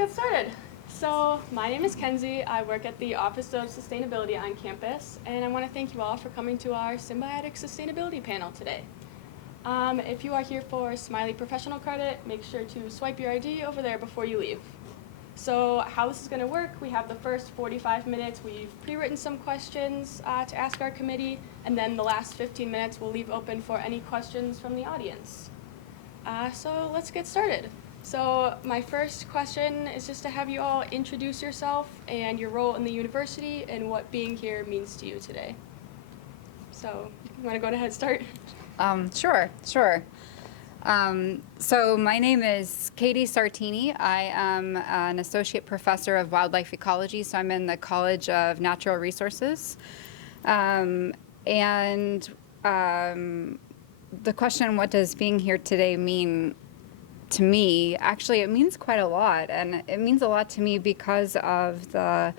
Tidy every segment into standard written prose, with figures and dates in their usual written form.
get started. So my name is Kenzie. I work at the Office of Sustainability on campus, and I want to thank you all for coming to our Symbiotic Sustainability panel today. If you are here for Smiley Professional Credit, make sure to swipe your ID over there before you leave. So how this is going to work, we have the first 45 minutes, we've pre-written some questions to ask our committee, and then the last 15 minutes we'll leave open for any questions from the audience. So let's get started. So my first question is just to have you all introduce yourself and your role in the university and what being here means to you today. So you want to go ahead and start? Sure. So my name is Cady Sartini. I am an associate professor of wildlife ecology, so I'm in the College of Natural Resources. The question, what does being here today mean to me? Actually, it means quite a lot, and it means a lot to me because of the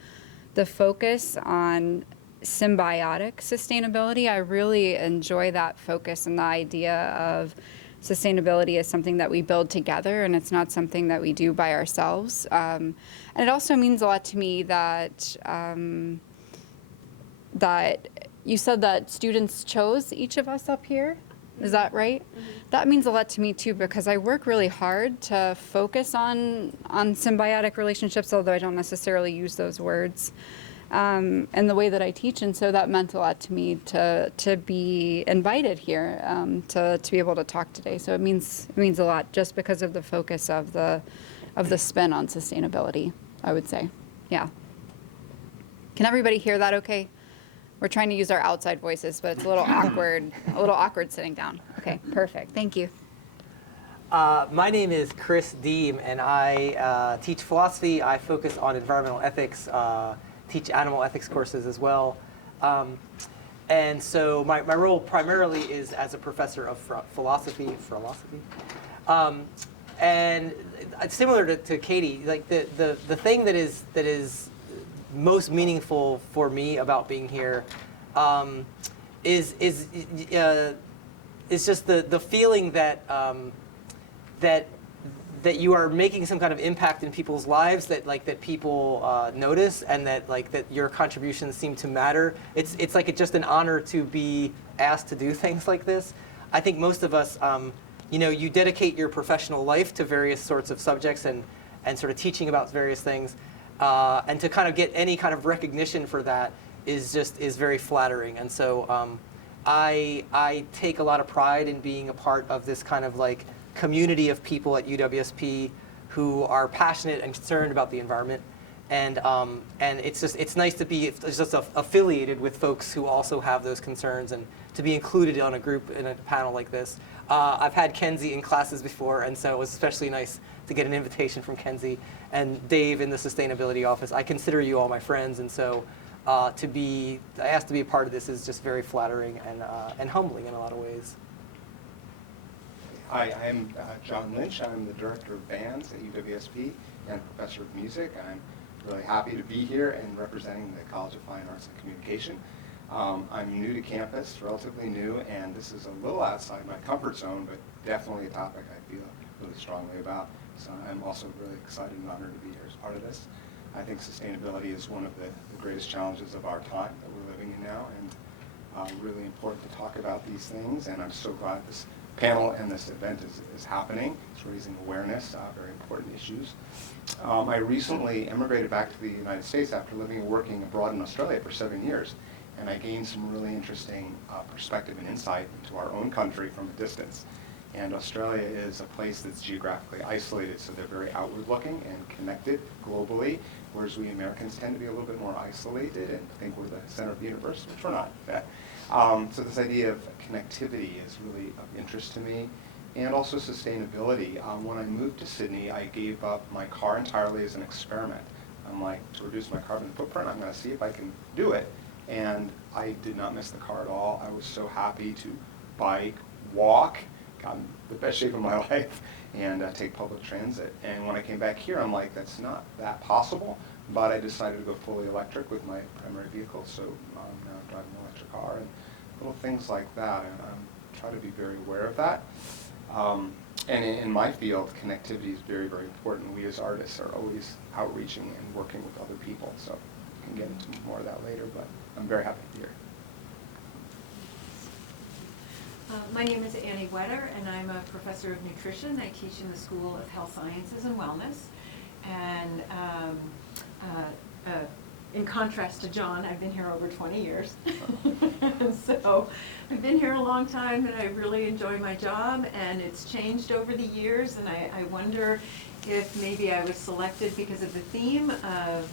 focus on symbiotic sustainability. I really enjoy that focus and the idea of sustainability as something that we build together, and it's not something that we do by ourselves. And it also means a lot to me that that you said that students chose each of us up here. Is that right? Mm-hmm. That means a lot to me too, because I work really hard to focus on symbiotic relationships, although I don't necessarily use those words. And the way that I teach, and so that meant a lot to me to be invited here, to be able to talk today. So it means a lot just because of the focus of the spin on sustainability, I would say. Yeah. Can everybody hear that okay? We're trying to use our outside voices, but it's a little awkward sitting down. Okay, perfect. Thank you. My name is Diehm, and I teach philosophy. I focus on environmental ethics, teach animal ethics courses as well. And so my role primarily is as a professor of philosophy. And it's similar to Cady. Like the thing that is most meaningful for me about being here is just the feeling that that you are making some kind of impact in people's lives, that people notice, and that your contributions seem to matter. It's just an honor to be asked to do things like this. I think most of us, you dedicate your professional life to various sorts of subjects and sort of teaching about various things. And to kind of get any kind of recognition for that is very flattering. And so I take a lot of pride in being a part of this kind of community of people at UWSP who are passionate and concerned about the environment. And it's nice to be just affiliated with folks who also have those concerns and to be included on a group in a panel like this. I've had Kenzie in classes before, and so it was especially nice to get an invitation from Kenzie and Dave in the sustainability office. I consider you all my friends, and so asked to be a part of this is just very flattering and humbling in a lot of ways. Hi, I'm John Lynch. I'm the director of bands at UWSP and professor of music. I'm really happy to be here and representing the College of Fine Arts and Communication. I'm new to campus, relatively new, and this is a little outside my comfort zone, but definitely a topic I feel really strongly about. So I'm also really excited and honored to be here as part of this. I think sustainability is one of the greatest challenges of our time that we're living in now, and really important to talk about these things, and I'm so glad this panel and this event is happening. It's raising awareness, very important issues. I recently emigrated back to the United States after living and working abroad in Australia for 7 years, and I gained some really interesting perspective and insight into our own country from a distance. And Australia is a place that's geographically isolated, so they're very outward-looking and connected globally, whereas we Americans tend to be a little bit more isolated and think we're the center of the universe, which we're not. So this idea of connectivity is really of interest to me, and also sustainability. When I moved to Sydney, I gave up my car entirely as an experiment. I'm like, to reduce my carbon footprint, I'm going to see if I can do it. And I did not miss the car at all. I was so happy to bike, walk, got in the best shape of my life, and take public transit. And when I came back here, I'm like, that's not that possible. But I decided to go fully electric with my primary vehicle, so now I'm driving an electric car and little things like that. And I'm trying to be very aware of that. And in my field, connectivity is very, very important. We as artists are always outreaching and working with other people. So I can get into more of that later, but I'm very happy to be here. My name is Annie Wetter, and I'm a professor of nutrition. I teach in the School of Health Sciences and Wellness. And in contrast to John, I've been here over 20 years. So I've been here a long time, and I really enjoy my job, and it's changed over the years, and I wonder if maybe I was selected because of the theme of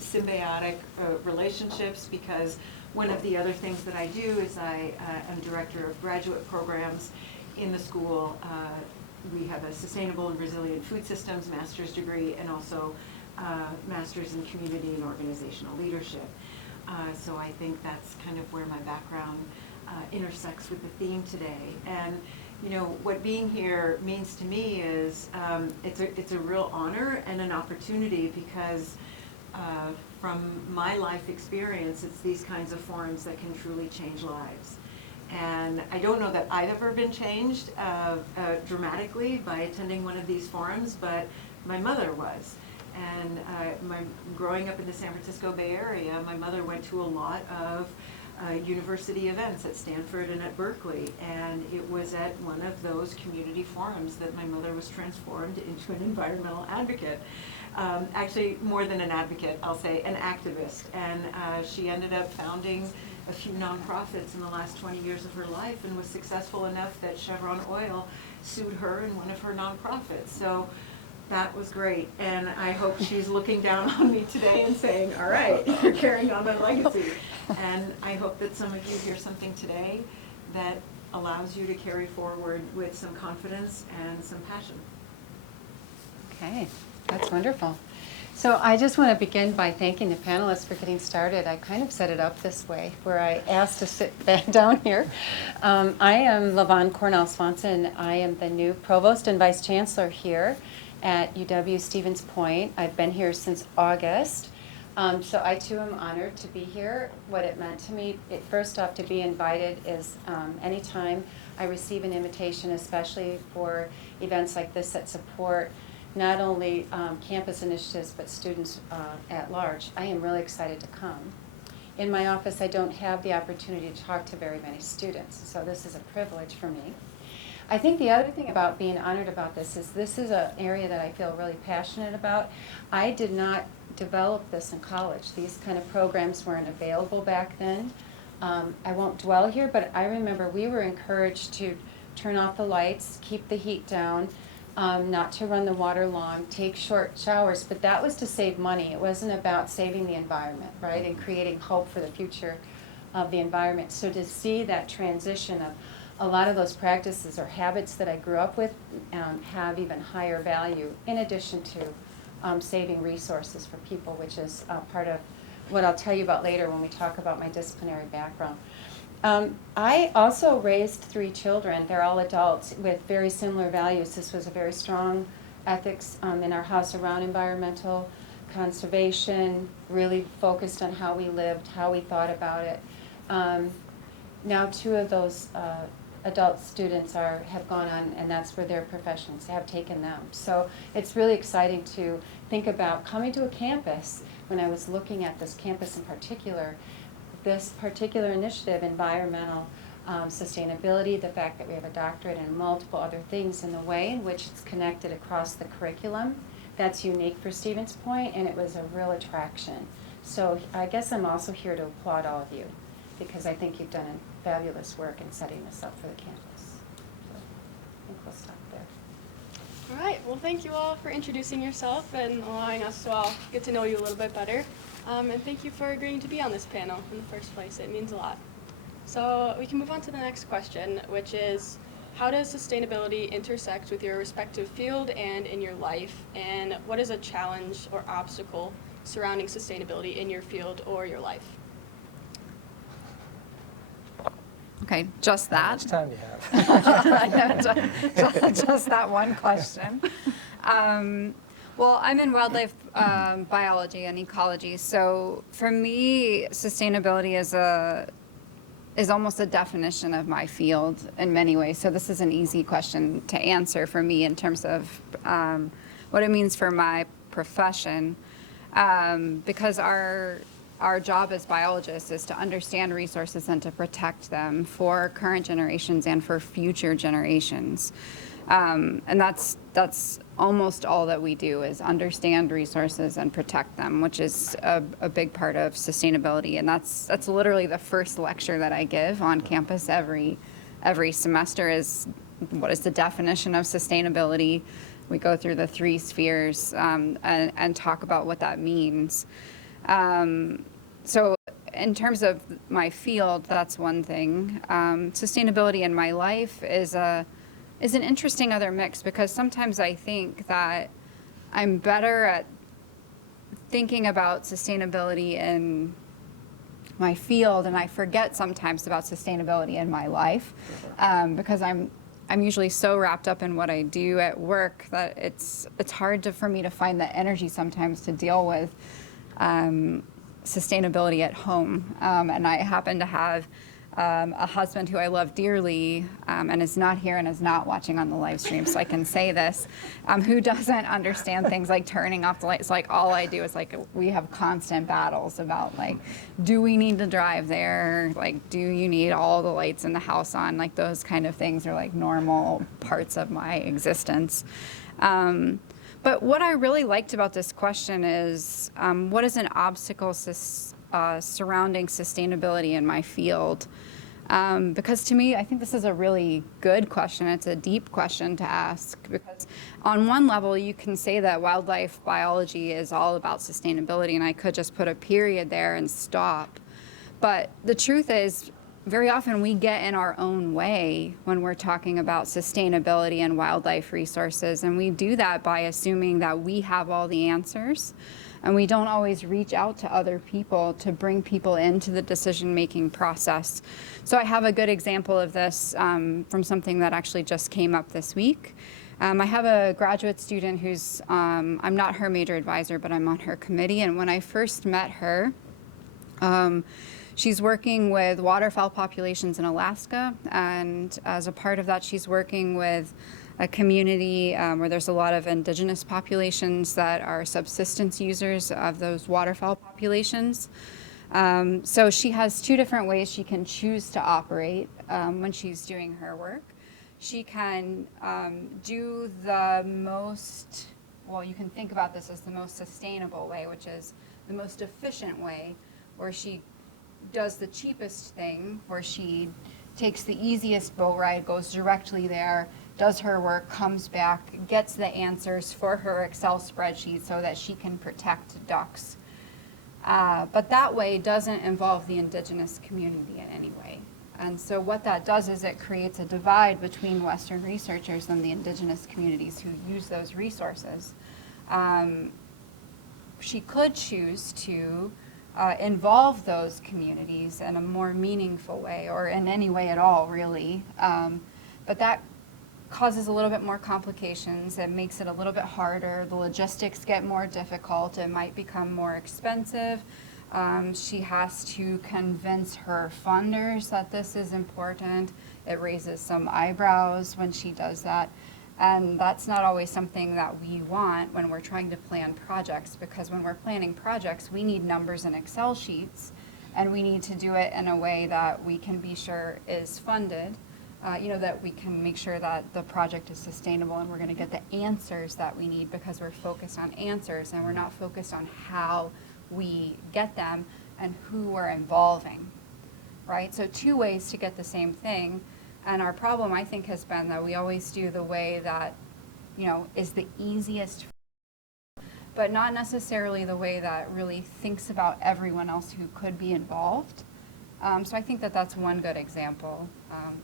symbiotic relationships, because one of the other things that I do is I am director of graduate programs in the school. We have a sustainable and resilient food systems master's degree, and also master's in community and organizational leadership. So I think that's kind of where my background intersects with the theme today. And you know, what being here means to me is it's a real honor and an opportunity, because from my life experience, it's these kinds of forums that can truly change lives. And I don't know that I've ever been changed dramatically by attending one of these forums, but my mother was. And growing up in the San Francisco Bay Area, my mother went to a lot of university events at Stanford and at Berkeley, and it was at one of those community forums that my mother was transformed into an environmental advocate. Actually, more than an advocate, I'll say an activist. And she ended up founding a few nonprofits in the last 20 years of her life, and was successful enough that Chevron Oil sued her in one of her nonprofits. So that was great, and I hope she's looking down on me today and saying, all right, you're carrying on my legacy. And I hope that some of you hear something today that allows you to carry forward with some confidence and some passion. Okay, that's wonderful. So I just want to begin by thanking the panelists for getting started. I kind of set it up this way, where I asked to sit back down here. I am Vonne Cornell-Swanson. I am the new provost and vice chancellor here at UW-Stevens Point. I've been here since August. So I too am honored to be here. What it meant to me, first off, to be invited is anytime I receive an invitation, especially for events like this that support not only campus initiatives but students at large, I am really excited to come. In my office, I don't have the opportunity to talk to very many students, so this is a privilege for me. I think the other thing about being honored about this is an area that I feel really passionate about. I did not develop this in college. These kind of programs weren't available back then. I won't dwell here, but I remember we were encouraged to turn off the lights, keep the heat down, not to run the water long, take short showers, but that was to save money. It wasn't about saving the environment, right, and creating hope for the future of the environment. So to see that transition of a lot of those practices or habits that I grew up with have even higher value, in addition to saving resources for people, which is part of what I'll tell you about later when we talk about my disciplinary background. I also raised 3 children. They're all adults with very similar values. This was a very strong ethics in our house around environmental conservation, really focused on how we lived, how we thought about it. Now 2 of those adult students have gone on, and that's where their professions have taken them. So it's really exciting to think about coming to a campus. When I was looking at this campus in particular, this particular initiative, environmental sustainability, the fact that we have a doctorate and multiple other things, in the way in which it's connected across the curriculum, that's unique for Stevens Point, and it was a real attraction. So I guess I'm also here to applaud all of you, because I think you've done a fabulous work in setting this up for the campus. So I think we'll stop there. All right, well, thank you all for introducing yourself and allowing us to all get to know you a little bit better. And thank you for agreeing to be on this panel in the first place. It means a lot. So we can move on to the next question, which is, how does sustainability intersect with your respective field and in your life? And what is a challenge or obstacle surrounding sustainability in your field or your life? Okay, just How that. much time do you have? I know, just that one question. Well, I'm in wildlife biology and ecology, so for me, sustainability is is almost a definition of my field in many ways. So this is an easy question to answer for me in terms of what it means for my profession, because our job as biologists is to understand resources and to protect them for current generations and for future generations. And that's almost all that we do, is understand resources and protect them, which is a big part of sustainability. And that's literally the first lecture that I give on campus every semester is, what is the definition of sustainability? We go through the 3 spheres and talk about what that means. So in terms of my field, that's one thing. Sustainability in my life is an interesting other mix, because sometimes I think that I'm better at thinking about sustainability in my field, and I forget sometimes about sustainability in my life, because I'm usually so wrapped up in what I do at work that it's hard for me to find the energy sometimes to deal with sustainability at home. And I happen to have a husband who I love dearly, and is not here and is not watching on the live stream, so I can say this, who doesn't understand things like turning off the lights. Like, all I do is, like, we have constant battles about, like, do we need to drive there? Like, do you need all the lights in the house on? Like, those kind of things are like normal parts of my existence. But what I really liked about this question is, what is an obstacle surrounding sustainability in my field? Because to me, I think this is a really good question. It's a deep question to ask, because on one level, you can say that wildlife biology is all about sustainability, and I could just put a period there and stop. But the truth is, very often we get in our own way when we're talking about sustainability and wildlife resources, and we do that by assuming that we have all the answers, and we don't always reach out to other people to bring people into the decision-making process. So I have a good example of this from something that actually just came up this week. I have a graduate student who's, I'm not her major advisor, but I'm on her committee, and when I first met her, she's working with waterfowl populations in Alaska, and as a part of that, she's working with a community where there's a lot of indigenous populations that are subsistence users of those waterfowl populations. So she has 2 different ways she can choose to operate when she's doing her work. She can do the most, well, you can think about this as the most sustainable way, which is the most efficient way, where she does the cheapest thing, where she takes the easiest boat ride, goes directly there, does her work, comes back, gets the answers for her Excel spreadsheet so that she can protect ducks. But that way doesn't involve the indigenous community in any way. And so what that does is it creates a divide between Western researchers and the indigenous communities who use those resources. She could choose to involve those communities in a more meaningful way, or in any way at all, really. But that causes a little bit more complications. It makes it a little bit harder. The logistics get more difficult. It might become more expensive. She has to convince her funders that this is important. It raises some eyebrows when she does that. And that's not always something that we want when we're trying to plan projects, because when we're planning projects, we need numbers and Excel sheets, and we need to do it in a way that we can be sure is funded, that we can make sure that the project is sustainable and we're going to get the answers that we need, because we're focused on answers and we're not focused on how we get them and who we're involving, right? So 2 ways to get the same thing. And our problem, I think, has been that we always do the way that, is the easiest, but not necessarily the way that really thinks about everyone else who could be involved. So I think that that's one good example.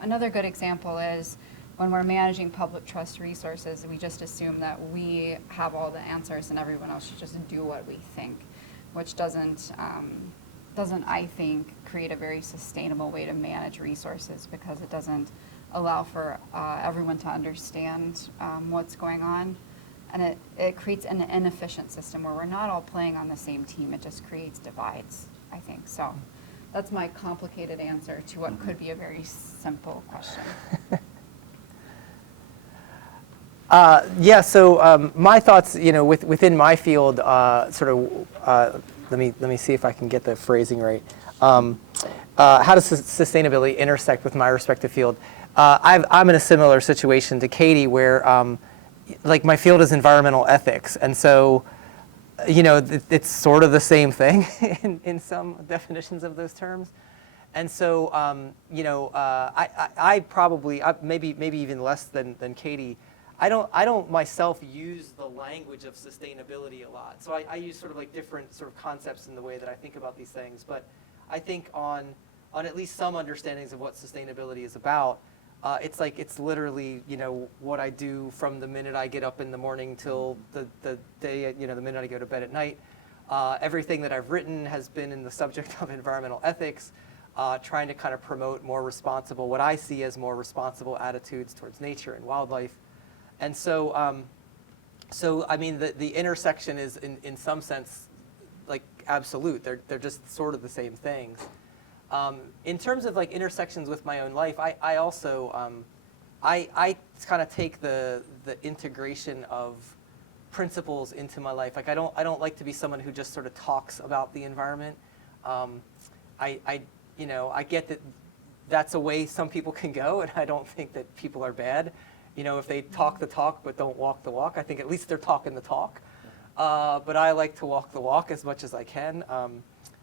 Another good example is when we're managing public trust resources, we just assume that we have all the answers and everyone else should just do what we think, which doesn't, I think, create a very sustainable way to manage resources, because it doesn't allow for everyone to understand what's going on. And it creates an inefficient system where we're not all playing on the same team. It just creates divides, I think. So That's my complicated answer to what could be a very simple question. Yeah, so my thoughts, within my field, let me see if I can get the phrasing right. How does sustainability intersect with my respective field? I'm in a similar situation to Cady, where like my field is environmental ethics, and so it's sort of the same thing in some definitions of those terms. And so I probably maybe even less than Cady. I don't myself use the language of sustainability a lot. So I use sort of like different sort of concepts in the way that I think about these things. But I think on at least some understandings of what sustainability is about, it's literally what I do from the minute I get up in the morning till the day the minute I go to bed at night. Everything that I've written has been in the subject of environmental ethics, trying to kind of promote what I see as more responsible attitudes towards nature and wildlife. And so, I mean, the intersection is in some sense like absolute. They're just sort of the same things. In terms of like intersections with my own life, I also I kind of take the integration of principles into my life. Like I don't like to be someone who just sort of talks about the environment. I get that that's a way some people can go, and I don't think that people are bad. If they talk the talk but don't walk the walk, I think at least they're talking the talk. But I like to walk the walk as much as I can.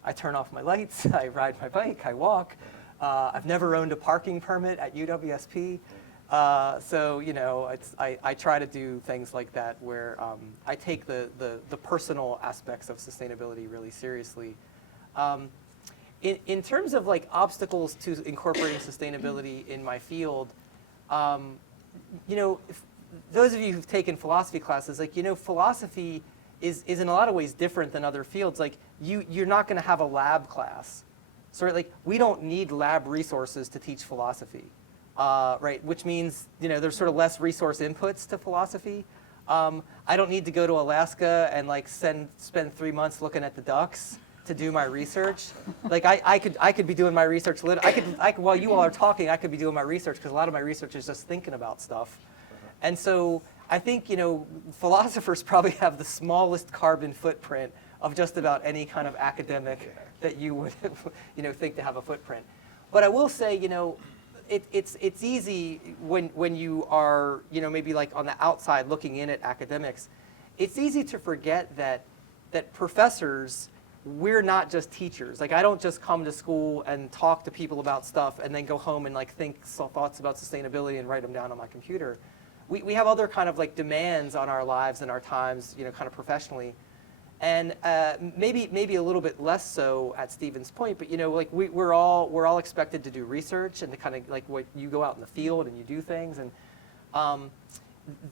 I turn off my lights, I ride my bike, I walk. I've never owned a parking permit at UWSP. So, I try to do things like that where I take the personal aspects of sustainability really seriously. In terms of like obstacles to incorporating sustainability in my field, those of you who've taken philosophy classes, like, philosophy is in a lot of ways different than other fields. Like you're not going to have a lab class. So like we don't need lab resources to teach philosophy, right? Which means, there's sort of less resource inputs to philosophy. I don't need to go to Alaska and like spend 3 months looking at the ducks to do my research. Like I could be doing my research. I could while you all are talking, I could be doing my research because a lot of my research is just thinking about stuff. And so I think philosophers probably have the smallest carbon footprint of just about any kind of academic that you would think to have a footprint. But I will say it's easy when you are maybe like on the outside looking in at academics. It's easy to forget that professors, we're not just teachers. Like I don't just come to school and talk to people about stuff and then go home and like think thoughts about sustainability and write them down on my computer. We have other kind of like demands on our lives and our times, kind of professionally, and maybe a little bit less so at Stephen's point. But like we're all expected to do research and to kind of like what you go out in the field and you do things, and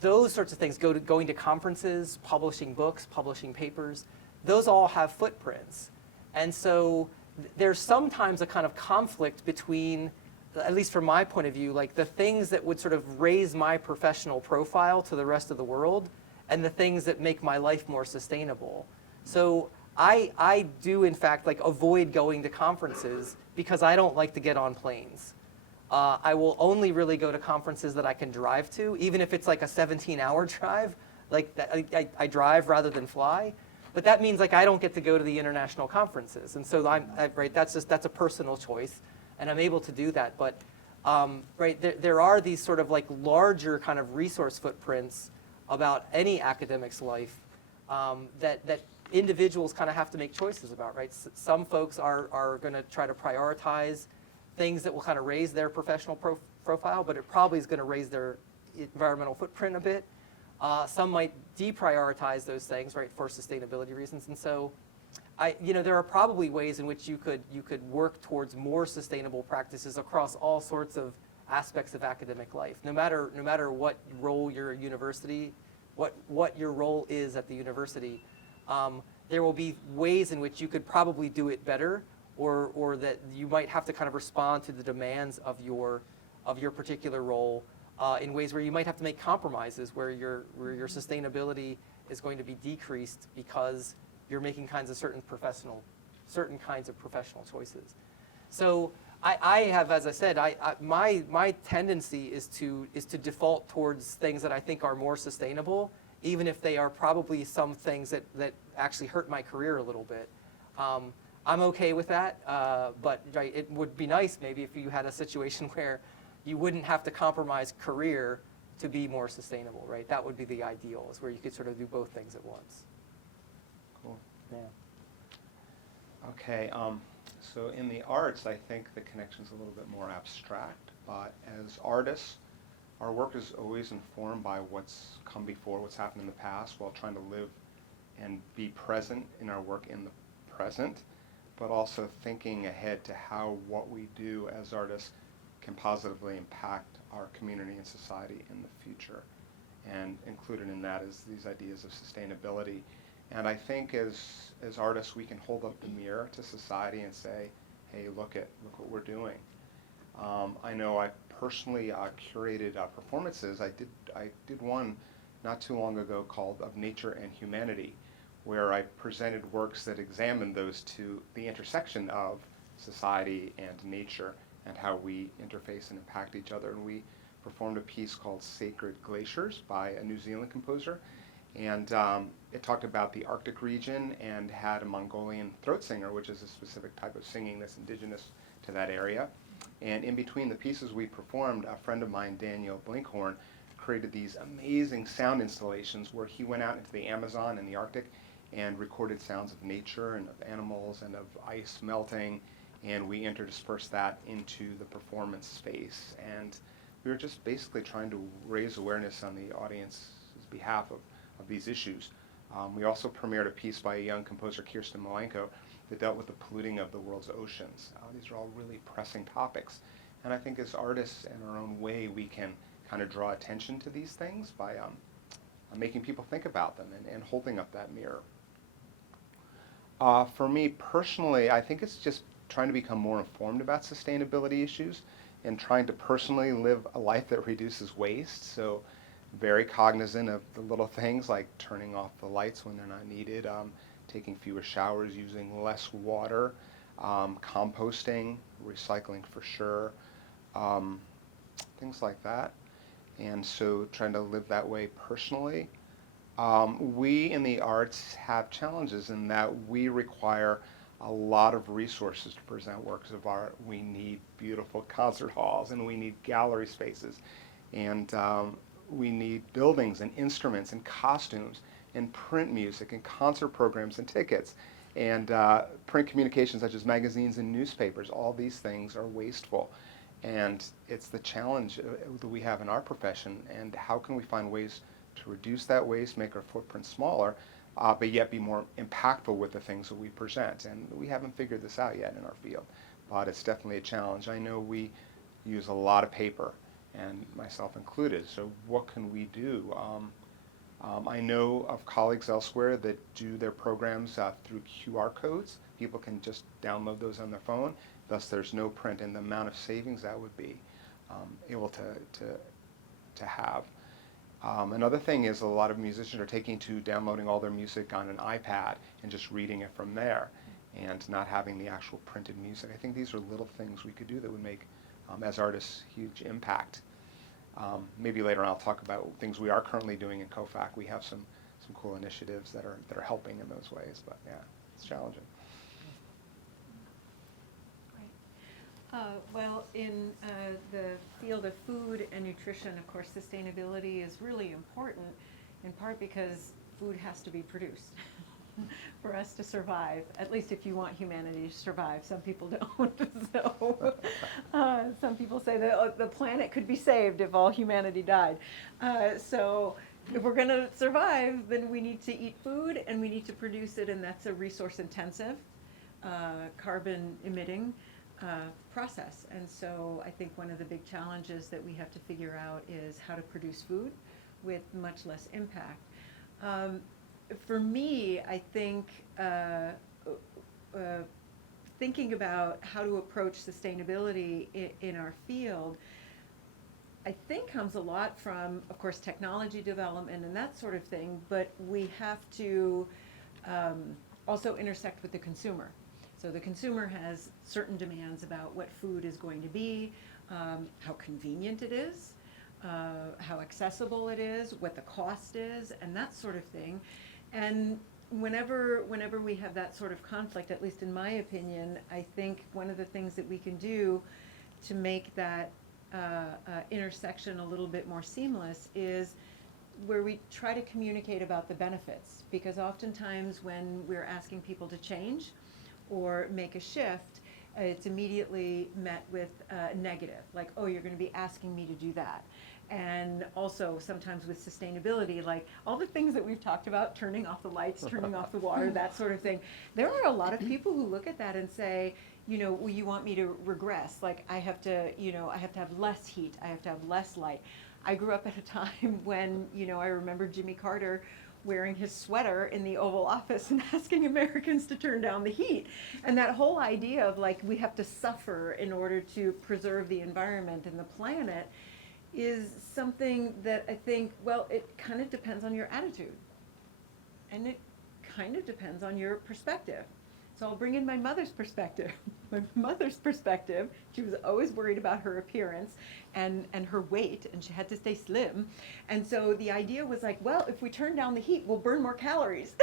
those sorts of things. Going to conferences, publishing books, publishing papers. Those all have footprints, and so there's sometimes a kind of conflict between, at least from my point of view, like the things that would sort of raise my professional profile to the rest of the world and the things that make my life more sustainable. So I do, in fact, like avoid going to conferences because I don't like to get on planes. I will only really go to conferences that I can drive to, even if it's like a 17-hour drive. Like I drive rather than fly. But that means like I don't get to go to the international conferences. And so right, that's a personal choice. And I'm able to do that, but there are these sort of like larger kind of resource footprints about any academic's life that individuals kind of have to make choices about, right? Some folks are going to try to prioritize things that will kind of raise their professional profile, but it probably is going to raise their environmental footprint a bit. Some might deprioritize those things, right, for sustainability reasons, and so. There are probably ways in which you could work towards more sustainable practices across all sorts of aspects of academic life. No matter what role your university, what your role is at the university, there will be ways in which you could probably do it better, or that you might have to kind of respond to the demands of your particular role in ways where you might have to make compromises, where your sustainability is going to be decreased because you're making certain kinds of professional choices. So I have, as I said, my tendency is to default towards things that I think are more sustainable, even if they are probably some things that actually hurt my career a little bit. I'm okay with that, but right, it would be nice maybe if you had a situation where you wouldn't have to compromise career to be more sustainable, right? That would be the ideal, is where you could sort of do both things at once. Cool. Yeah. Okay, so in the arts, I think the connection's a little bit more abstract, but as artists, our work is always informed by what's come before, what's happened in the past, while trying to live and be present in our work in the present, but also thinking ahead to how what we do as artists can positively impact our community and society in the future. And included in that is these ideas of sustainability. And I think as artists, we can hold up the mirror to society and say, hey, look what we're doing. I know I personally curated performances. I did one not too long ago called Of Nature and Humanity, where I presented works that examined those two, the intersection of society and nature and how we interface and impact each other. And we performed a piece called Sacred Glaciers by a New Zealand composer. And it talked about the Arctic region and had a Mongolian throat singer, which is a specific type of singing that's indigenous to that area. And in between the pieces we performed, a friend of mine, Daniel Blinkhorn, created these amazing sound installations where he went out into the Amazon and the Arctic and recorded sounds of nature and of animals and of ice melting, and we interdispersed that into the performance space. And we were just basically trying to raise awareness on the audience's behalf of these issues. We also premiered a piece by a young composer, Kirsten Malenko, that dealt with the polluting of the world's oceans. These are all really pressing topics. And I think as artists, in our own way, we can kind of draw attention to these things by making people think about them and holding up that mirror. For me personally, I think it's just trying to become more informed about sustainability issues and trying to personally live a life that reduces waste. So very cognizant of the little things like turning off the lights when they're not needed, taking fewer showers, using less water, composting, recycling for sure, things like that. And so trying to live that way personally. We in the arts have challenges in that we require a lot of resources to present works of art. We need beautiful concert halls, and we need gallery spaces, and we need buildings and instruments and costumes and print music and concert programs and tickets and print communications such as magazines and newspapers. All these things are wasteful, and it's the challenge that we have in our profession. And how can we find ways to reduce that waste, make our footprint smaller, but yet be more impactful with the things that we present? And we haven't figured this out yet in our field, but it's definitely a challenge. I know we use a lot of paper, and myself included, so what can we do? I know of colleagues elsewhere that do their programs through QR codes. People can just download those on their phone, thus there's no print, and the amount of savings that would be able to have. Another thing is a lot of musicians are taking to downloading all their music on an iPad and just reading it from there and not having the actual printed music. I think these are little things we could do that would make, as artists, huge impact. Maybe later on I'll talk about things we are currently doing in COFAC. We have some cool initiatives that are helping in those ways, but yeah, it's challenging. Well, in the field of food and nutrition, of course, sustainability is really important, in part because food has to be produced for us to survive, at least if you want humanity to survive. Some people don't. So some people say that the planet could be saved if all humanity died. So if we're going to survive, then we need to eat food and we need to produce it, and that's a resource-intensive, carbon-emitting process. And so I think one of the big challenges that we have to figure out is how to produce food with much less impact. For me, I think thinking about how to approach sustainability in our field, I think comes a lot from, of course, technology development and that sort of thing, but we have to also intersect with the consumer. So the consumer has certain demands about what food is going to be, how convenient it is, how accessible it is, what the cost is, and that sort of thing. And whenever we have that sort of conflict, at least in my opinion, I think one of the things that we can do to make that intersection a little bit more seamless is where we try to communicate about the benefits. Because oftentimes when we're asking people to change or make a shift, it's immediately met with negative, like, oh, you're going to be asking me to do that. And also sometimes with sustainability, like all the things that we've talked about, turning off the lights, turning off the water, that sort of thing. There are a lot of people who look at that and say, you know, well, you want me to regress, like I have to, you know, I have to have less heat, I have to have less light. I grew up at a time when, you know, I remember Jimmy Carter wearing his sweater in the Oval Office and asking Americans to turn down the heat. And that whole idea of like we have to suffer in order to preserve the environment and the planet is something that I think, well, it kind of depends on your attitude. And it kind of depends on your perspective. So I'll bring in my mother's perspective. My mother's perspective, she was always worried about her appearance and her weight, and she had to stay slim. And so the idea was like, well, if we turn down the heat, we'll burn more calories.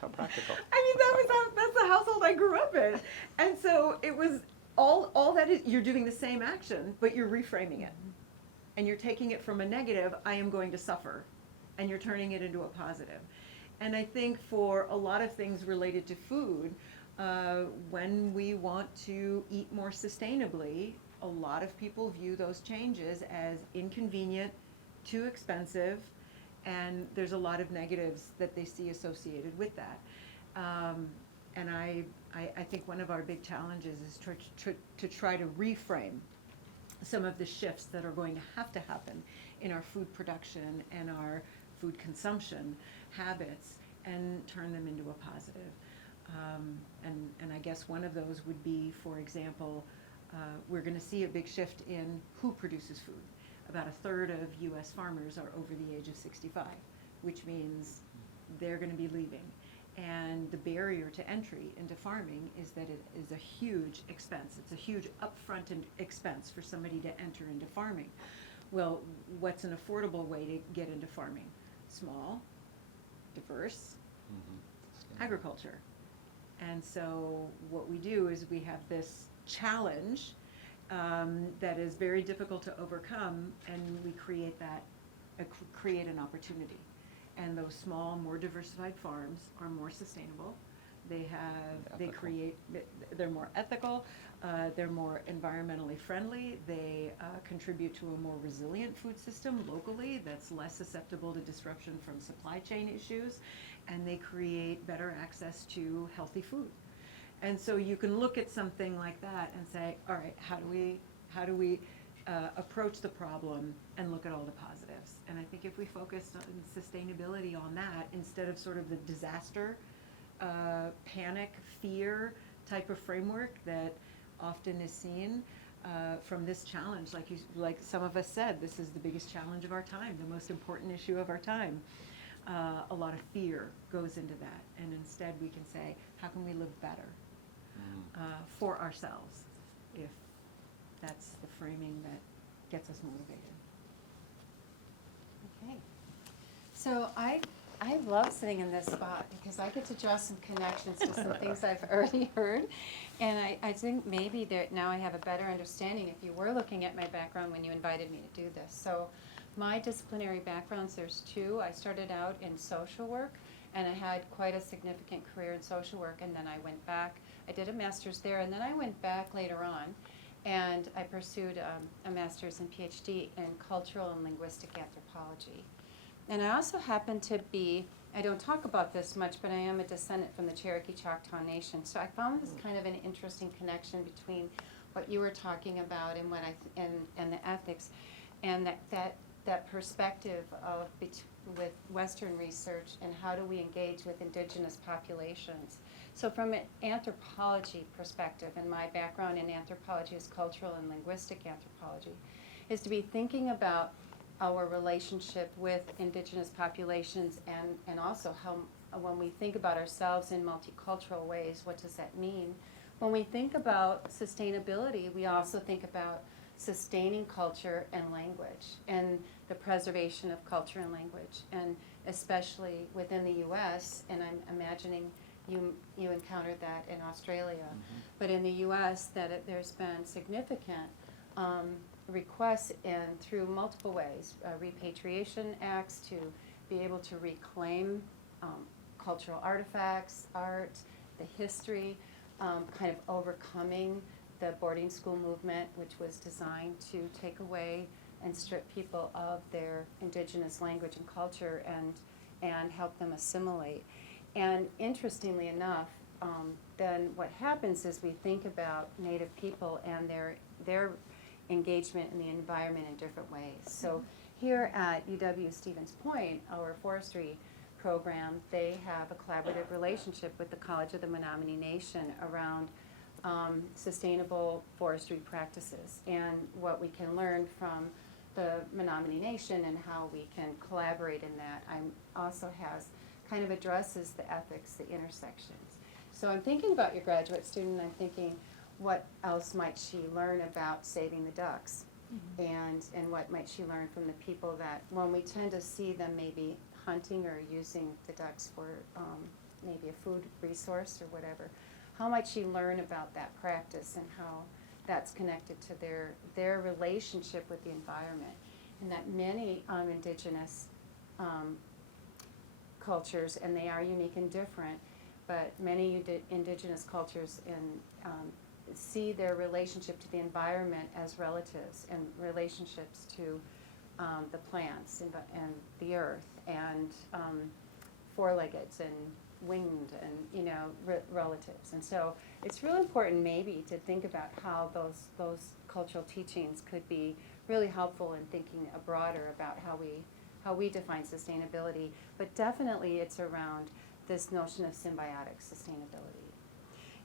How practical. I mean, that's the household I grew up in. And so it was all that is, you're doing the same action, but you're reframing it. And you're taking it from a negative, I am going to suffer, and you're turning it into a positive. And I think for a lot of things related to food, when we want to eat more sustainably, a lot of people view those changes as inconvenient, too expensive, and there's a lot of negatives that they see associated with that. And I think one of our big challenges is to try to reframe some of the shifts that are going to happen in our food production and our food consumption habits and turn them into a positive. And I guess one of those would be, for example, we're going to see a big shift in who produces food. About a third of U.S. farmers are over the age of 65, which means they're going to be leaving. And the barrier to entry into farming is that it is a huge expense. It's a huge upfront expense for somebody to enter into farming. Well, what's an affordable way to get into farming? Small, diverse, agriculture. And so what we do is we have this challenge that is very difficult to overcome, and we create create an opportunity. And those small, more diversified farms are more sustainable. They're more ethical, they're more environmentally friendly, they contribute to a more resilient food system locally that's less susceptible to disruption from supply chain issues, and they create better access to healthy food. And so you can look at something like that and say, all right, how do we approach the problem and look at all the positives? And I think if we focus on sustainability on that instead of sort of the disaster, panic, fear type of framework that often is seen from this challenge, like some of us said, this is the biggest challenge of our time, the most important issue of our time. A lot of fear goes into that, and instead we can say, how can we live better for ourselves, if that's the framing that gets us motivated. Okay. So I love sitting in this spot because I get to draw some connections to some things I've already heard. And I think maybe now I have a better understanding if you were looking at my background when you invited me to do this. So my disciplinary backgrounds, there's two. I started out in social work, and I had quite a significant career in social work, and then I went back. I did a master's there, and then I went back later on, and I pursued a master's and PhD in cultural and linguistic anthropology. And I also happen to be, I don't talk about this much, but I am a descendant from the Cherokee Choctaw Nation. So I found this kind of an interesting connection between what you were talking about and and the ethics, and that perspective of with Western research and how do we engage with indigenous populations. So from an anthropology perspective, and my background in anthropology is cultural and linguistic anthropology, is to be thinking about our relationship with indigenous populations and also how when we think about ourselves in multicultural ways, what does that mean? When we think about sustainability, we also think about sustaining culture and language and the preservation of culture and language, and especially within the U.S., and I'm imagining you encountered that in Australia, but in the U.S. that there's been significant requests and through multiple ways, repatriation acts to be able to reclaim cultural artifacts, art, the history, kind of overcoming the boarding school movement, which was designed to take away and strip people of their indigenous language and culture and help them assimilate. And interestingly enough, then what happens is we think about Native people and their engagement in the environment in different ways. So here at UW Stevens Point, our forestry program, they have a collaborative relationship with the College of the Menominee Nation around sustainable forestry practices and what we can learn from the Menominee Nation and how we can collaborate in that. Also has kind of addresses the ethics, the intersections. So I'm thinking about your graduate student, I'm thinking, what else might she learn about saving the ducks? And what might she learn from the people that, when we tend to see them maybe hunting or using the ducks for maybe a food resource or whatever, how might she learn about that practice and how that's connected to their relationship with the environment? And that many indigenous cultures, and they are unique and different, but many indigenous cultures see their relationship to the environment as relatives and relationships to the plants and the earth and four-leggeds and winged and relatives. And so it's really important maybe to think about how those cultural teachings could be really helpful in thinking broader about how we define sustainability, but definitely it's around this notion of symbiotic sustainability.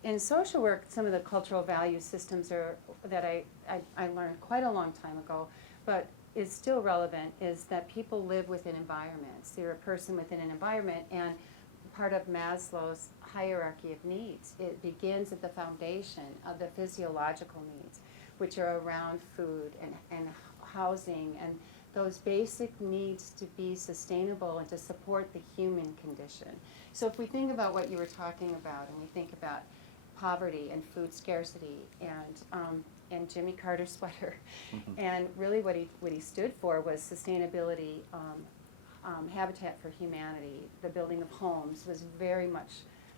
In social work, some of the cultural value systems that I learned quite a long time ago, but is still relevant, is that people live within environments. You're a person within an environment, and part of Maslow's hierarchy of needs, it begins at the foundation of the physiological needs, which are around food and housing and those basic needs to be sustainable and to support the human condition. So if we think about what you were talking about, and we think about poverty and food scarcity and Jimmy Carter's sweater, and really what he stood for was sustainability, Habitat for Humanity, the building of homes was very much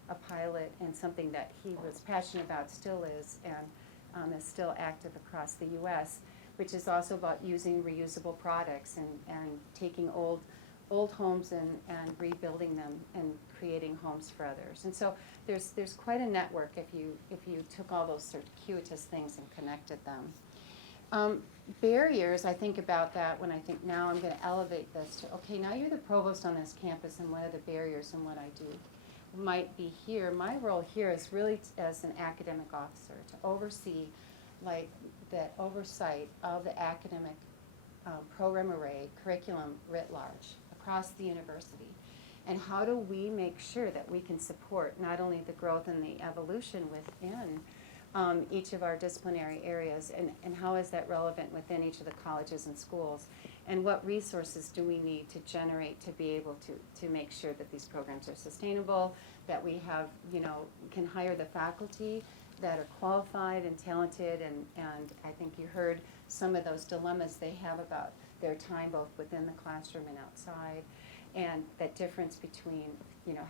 a pilot and something that he was passionate about, still is, and is still active across the U.S., which is also about using reusable products and taking old homes and rebuilding them and creating homes for others. And so there's quite a network if you took all those circuitous things and connected them. Barriers, I think about that when I think now I'm going to elevate this to, okay, now you're the provost on this campus, and what are the barriers in what I do? Might be here. My role here is really as an academic officer to oversee like that oversight of the academic program array, curriculum writ large across the university. And how do we make sure that we can support not only the growth and the evolution within each of our disciplinary areas, and how is that relevant within each of the colleges and schools, and what resources do we need to generate to be able to make sure that these programs are sustainable, that we have, can hire the faculty that are qualified and talented, and I think you heard some of those dilemmas they have about their time both within the classroom and outside, and that difference between,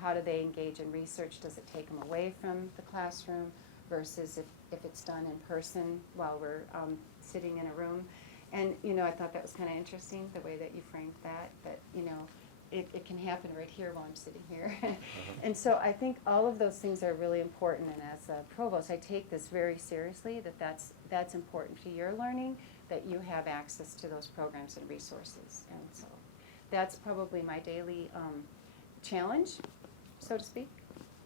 how do they engage in research? Does it take them away from the classroom versus if it's done in person while we're sitting in a room? And, I thought that was kind of interesting, the way that you framed that, it can happen right here while I'm sitting here. And so I think all of those things are really important, and as a provost, I take this very seriously, that's important to your learning, that you have access to those programs and resources. And so that's probably my daily challenge, so to speak.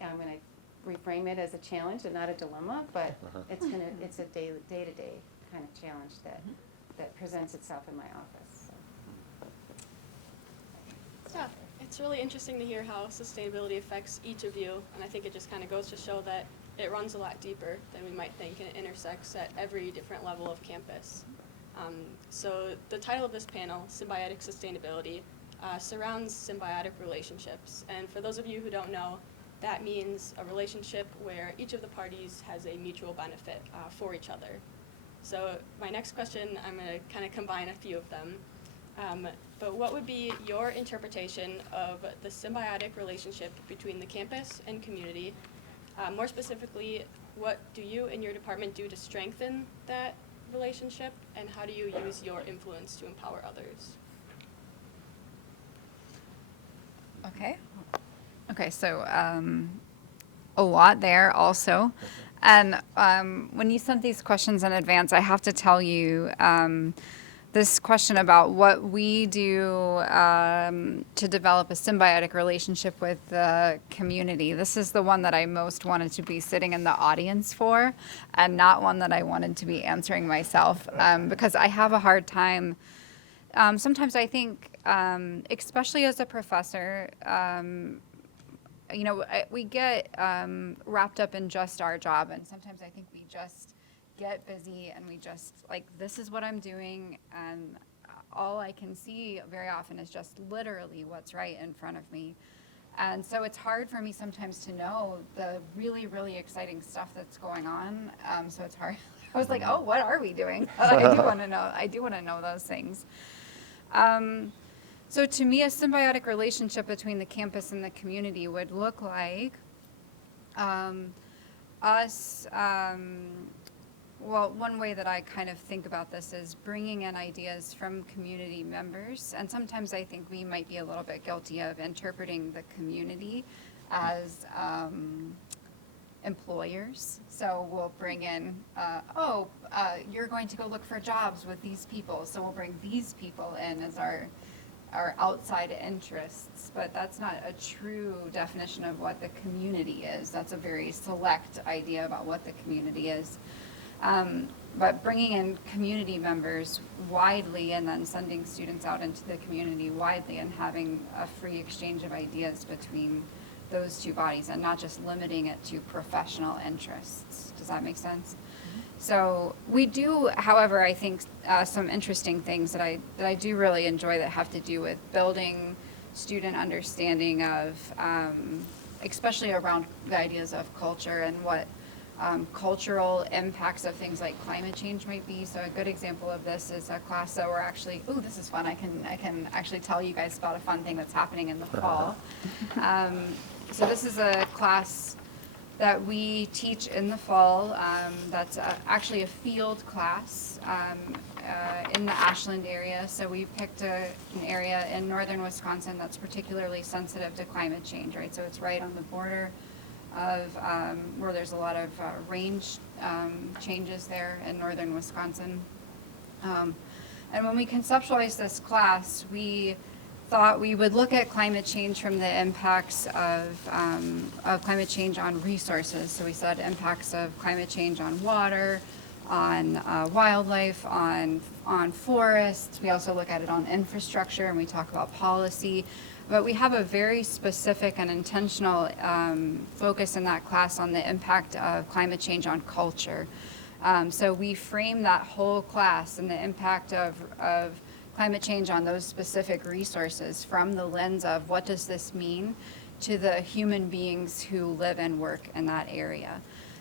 I'm going to reframe it as a challenge and not a dilemma, but it's a day-to-day kind of challenge that presents itself in my office. So. Yeah, it's It's really interesting to hear how sustainability affects each of you, and I think it just kind of goes to show that it runs a lot deeper than we might think, and it intersects at every different level of campus. So the title of this panel, Symbiotic Sustainability, surrounds symbiotic relationships. And for those of you who don't know, that means a relationship where each of the parties has a mutual benefit for each other. So my next question, I'm going to kind of combine a few of them. But what would be your interpretation of the symbiotic relationship between the campus and community? More specifically, what do you and your department do to strengthen that relationship, and how do you use your influence to empower others? Okay, so a lot there also. And when you sent these questions in advance, I have to tell you this question about what we do to develop a symbiotic relationship with the community. This is the one that I most wanted to be sitting in the audience for, and not one that I wanted to be answering myself, because I have a hard time. Sometimes I think, especially as a professor, we get wrapped up in just our job, and sometimes I think we just get busy and we just this is what I'm doing, and all I can see very often is just literally what's right in front of me. And so it's hard for me sometimes to know the really, really exciting stuff that's going on. So it's hard. I was like, oh, what are we doing? I do want to know. I do want to know those things. So to me, a symbiotic relationship between the campus and the community would look like us, well, one way that I kind of think about this is bringing in ideas from community members. And sometimes I think we might be a little bit guilty of interpreting the community as employers. So we'll bring in, you're going to go look for jobs with these people, so we'll bring these people in as our outside interests, but that's not a true definition of what the community is. That's a very select idea about what the community is. But bringing in community members widely and then sending students out into the community widely and having a free exchange of ideas between those two bodies and not just limiting it to professional interests. Does that make sense? So we do, however, I think some interesting things that I do really enjoy that have to do with building student understanding of, especially around the ideas of culture and what cultural impacts of things like climate change might be. So a good example of this is a class that we're actually, this is fun. I can actually tell you guys about a fun thing that's happening in the fall. So this is a class that we teach in the fall. That's actually a field class in the Ashland area. So we picked an area in northern Wisconsin that's particularly sensitive to climate change, right? So it's right on the border of where there's a lot of range changes there in northern Wisconsin. And when we conceptualized this class, we thought we would look at climate change from the impacts of climate change on resources. So we said impacts of climate change on water, on wildlife, on forests. We also look at it on infrastructure, and we talk about policy. But we have a very specific and intentional focus in that class on the impact of climate change on culture. So we frame that whole class and the impact of climate change on those specific resources from the lens of what does this mean to the human beings who live and work in that area.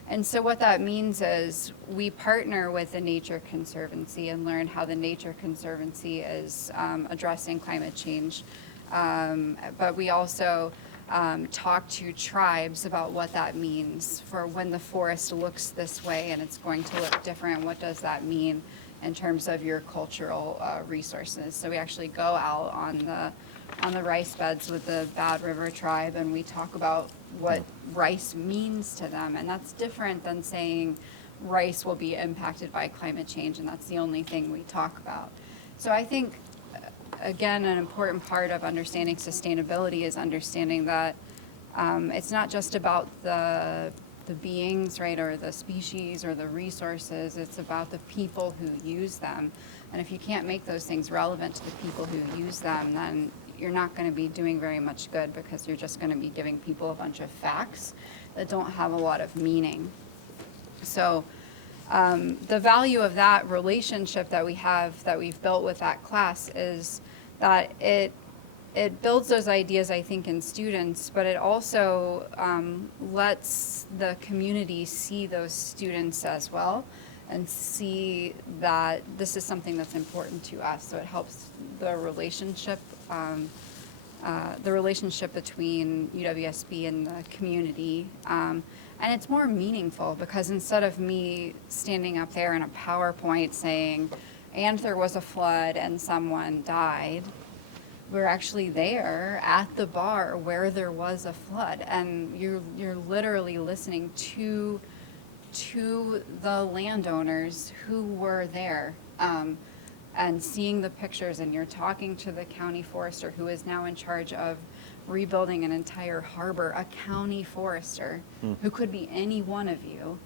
And so what that means is we partner with the Nature Conservancy and learn how the Nature Conservancy is addressing climate change. But we also talk to tribes about what that means for when the forest looks this way and it's going to look different. What does that mean in terms of your cultural resources? So we actually go out on the rice beds with the Bad River tribe, and we talk about what rice means to them. And that's different than saying rice will be impacted by climate change, and that's the only thing we talk about. So I think, again, an important part of understanding sustainability is understanding that it's not just about the beings, right, or the species or the resources. It's about the people who use them. And if you can't make those things relevant to the people who use them, then you're not going to be doing very much good, because you're just going to be giving people a bunch of facts that don't have a lot of meaning. So the value of that relationship that we've built with that class is that it builds those ideas, I think, in students, but it also lets the community see those students as well, and see that this is something that's important to us. So it helps the relationship between UWSP and the community. And it's more meaningful, because instead of me standing up there in a PowerPoint saying, and there was a flood and someone died, we're actually there at the bar where there was a flood, and you're literally listening to the landowners who were there, and seeing the pictures, and you're talking to the county forester who is now in charge of rebuilding an entire harbor, a county forester who could be any one of you,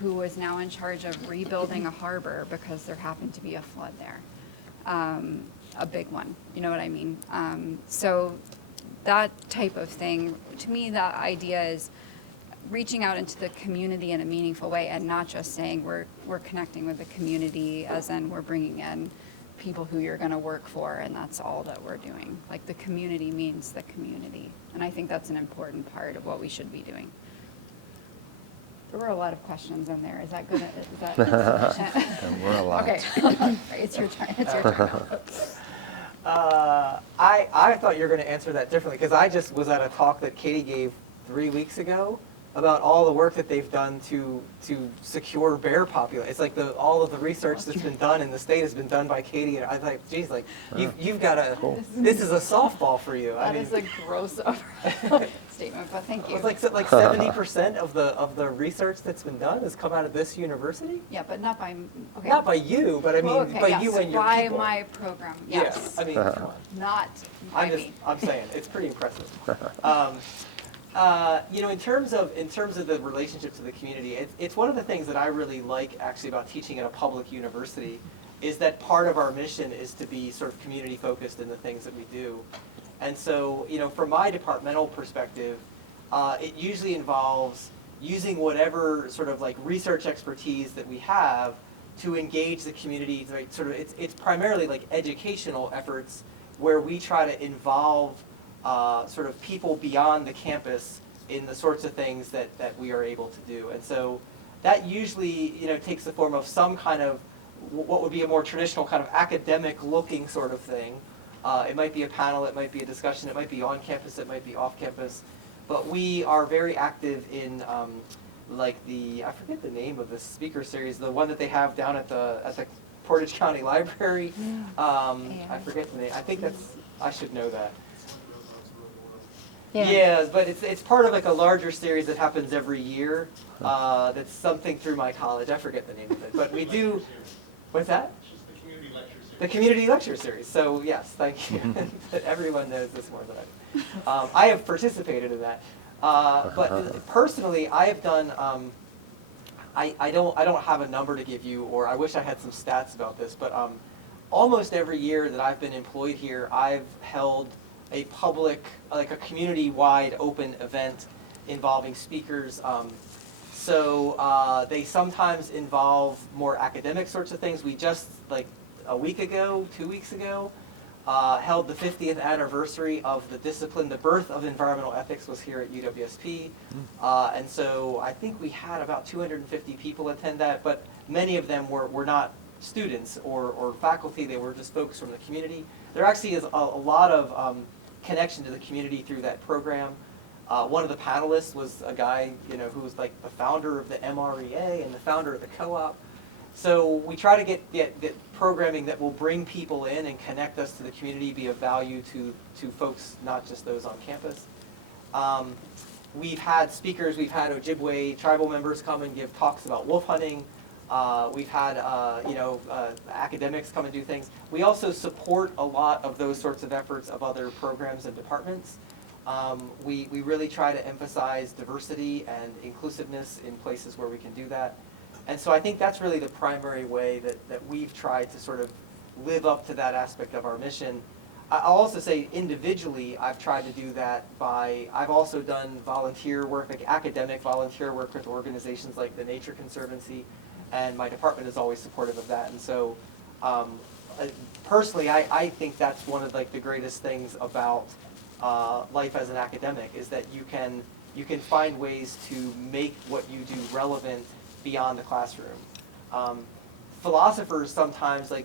who is now in charge of rebuilding a harbor because there happened to be a flood there. A big one, you know what I mean? So that type of thing, to me, that idea is reaching out into the community in a meaningful way, and not just saying we're connecting with the community as in we're bringing in people who you're going to work for, and that's all that we're doing. Like, the community means the community, and I think that's an important part of what we should be doing. There were a lot of questions in there. Is that good? Is that sufficient? And we're a lot. Okay. It's your turn. It's your turn. I thought you were going to answer that differently, because I just was at a talk that Cady gave 3 weeks ago about all the work that they've done to secure bear population. It's like all of the research that's been done in the state has been done by Cady, and I thought, geez, like you've got a this is a softball for you. That is a gross statement, but thank you. It's like 70% of the research that's been done has come out of this university. Yeah, but not by, okay. Not by you, but I mean by yes, you and your by people. my program, yes. Yeah, I mean, come on. Not by me. I'm saying it's pretty impressive. In terms of the relationship to the community, it's one of the things that I really like actually about teaching at a public university, is that part of our mission is to be sort of community focused in the things that we do. And so, from my departmental perspective, it usually involves using whatever sort of like research expertise that we have to engage the community. Right? Sort of, it's primarily like educational efforts where we try to involve sort of people beyond the campus in the sorts of things that we are able to do. And so that usually, takes the form of some kind of what would be a more traditional kind of academic looking sort of thing. It might be a panel, it might be a discussion, it might be on campus, it might be off campus. But we are very active in I forget the name of the speaker series, the one that they have down at the Portage County Library. I forget the name. I think I should know that. Yeah, but it's part of like a larger series that happens every year. That's something through my college. I forget the name of it, but we do. What's that? The community lecture series. So yes, thank you. Everyone knows this more than I do. I have participated in that, but personally, I have done. I don't have a number to give you, or I wish I had some stats about this, but almost every year that I've been employed here, I've held a public, like a community-wide open event involving speakers. So they sometimes involve more academic sorts of things. We just, like a week ago, 2 weeks ago, held the 50th anniversary of the discipline. The birth of environmental ethics was here at UWSP. And so I think we had about 250 people attend that, but many of them were not students or faculty. They were just folks from the community. There actually is a lot of connection to the community through that program. One of the panelists was a guy, who was like the founder of the MREA and the founder of the co-op. So we try to get programming that will bring people in and connect us to the community, be of value to folks, not just those on campus. We've had speakers, we've had Ojibwe tribal members come and give talks about wolf hunting. We've had academics come and do things. We also support a lot of those sorts of efforts of other programs and departments. We really try to emphasize diversity and inclusiveness in places where we can do that. And so I think that's really the primary way that we've tried to sort of live up to that aspect of our mission. I'll also say individually, I've tried to do that I've also done volunteer work, like academic volunteer work with organizations like the Nature Conservancy, and my department is always supportive of that. And so, personally, I think that's one of like the greatest things about life as an academic is that you can find ways to make what you do relevant beyond the classroom. Philosophers sometimes like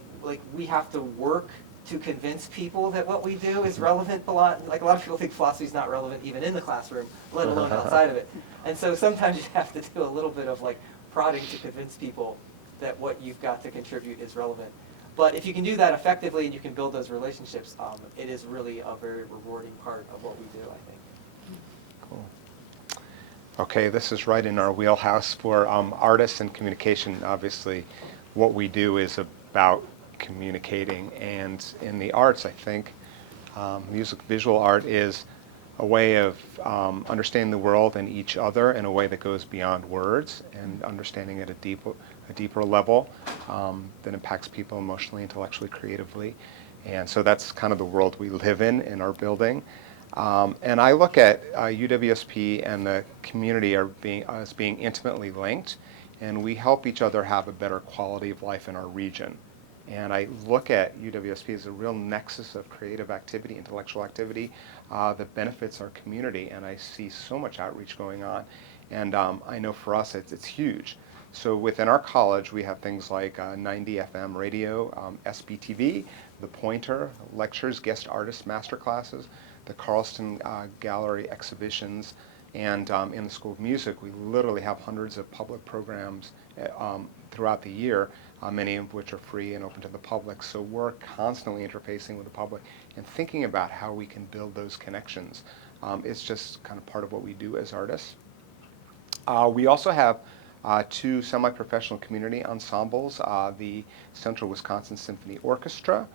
we have to work to convince people that what we do is relevant. A lot of people think philosophy is not relevant even in the classroom, let alone outside of it. And so sometimes you have to do a little bit of like prodding to convince people that what you've got to contribute is relevant. But if you can do that effectively and you can build those relationships, it is really a very rewarding part of what we do, I think. Cool. Okay, this is right in our wheelhouse for artists and communication. Obviously, what we do is about communicating, and in the arts, I think music visual art is a way of understanding the world and each other in a way that goes beyond words and understanding at a deeper level that impacts people emotionally, intellectually, creatively. And so that's kind of the world we live in our building. And I look at UWSP and the community as being intimately linked, and we help each other have a better quality of life in our region. And I look at UWSP as a real nexus of creative activity, intellectual activity that benefits our community. And I see so much outreach going on. And I know for us it's huge. So within our college, we have things like 90 FM radio, SBTV, The Pointer, lectures, guest artist masterclasses, the Carlston Gallery exhibitions, and in the School of Music, we literally have hundreds of public programs throughout the year, many of which are free and open to the public. So we're constantly interfacing with the public and thinking about how we can build those connections. It's just kind of part of what we do as artists. We also have two semi-professional community ensembles, the Central Wisconsin Symphony Orchestra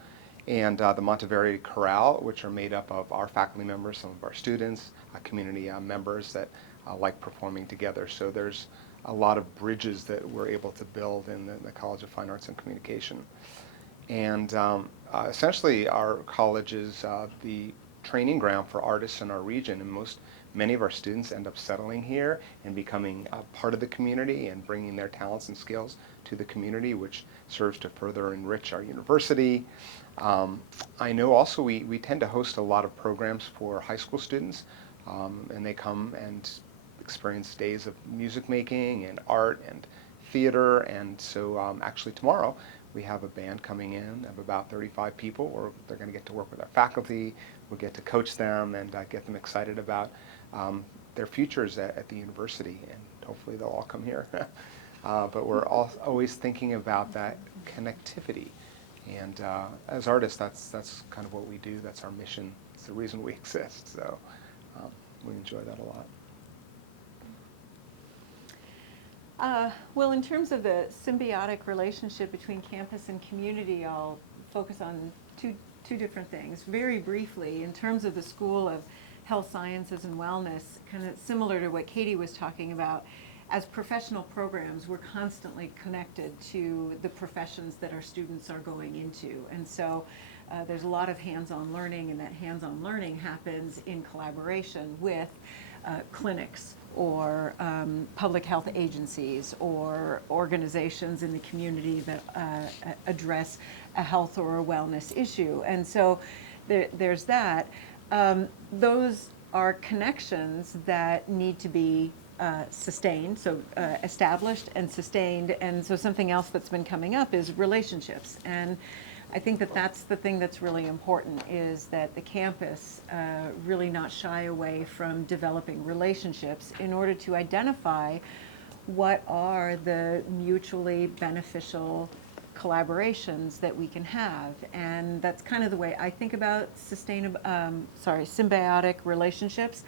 and the Monteverdi Chorale, which are made up of our faculty members, some of our students, community members that like performing together. So there's a lot of bridges that we're able to build in the College of Fine Arts and Communication. And essentially our college is the training ground for artists in our region, and many of our students end up settling here and becoming a part of the community and bringing their talents and skills to the community, which serves to further enrich our university. I know also we tend to host a lot of programs for high school students, and they come and experience days of music making and art and theater. And so actually tomorrow we have a band coming in of about 35 people, or they're going to get to work with our faculty. We'll get to coach them and get them excited about their futures at the university, and hopefully they'll all come here. But we're always thinking about that connectivity. And as artists, that's kind of what we do. That's our mission. It's the reason we exist. So we enjoy that a lot. Well, in terms of the symbiotic relationship between campus and community, I'll focus on two different things. Very briefly, in terms of the School of Health Sciences and Wellness, kind of similar to what Cady was talking about, as professional programs, we're constantly connected to the professions that our students are going into. And so there's a lot of hands-on learning, and that hands-on learning happens in collaboration with clinics or public health agencies or organizations in the community that address a health or a wellness issue. And so there's that. Those are connections that need to be sustained, so established and sustained. And so something else that's been coming up is relationships. And I think that that's the thing that's really important, is that the campus really not shy away from developing relationships in order to identify what are the mutually beneficial collaborations that we can have. And that's kind of the way I think about symbiotic relationships,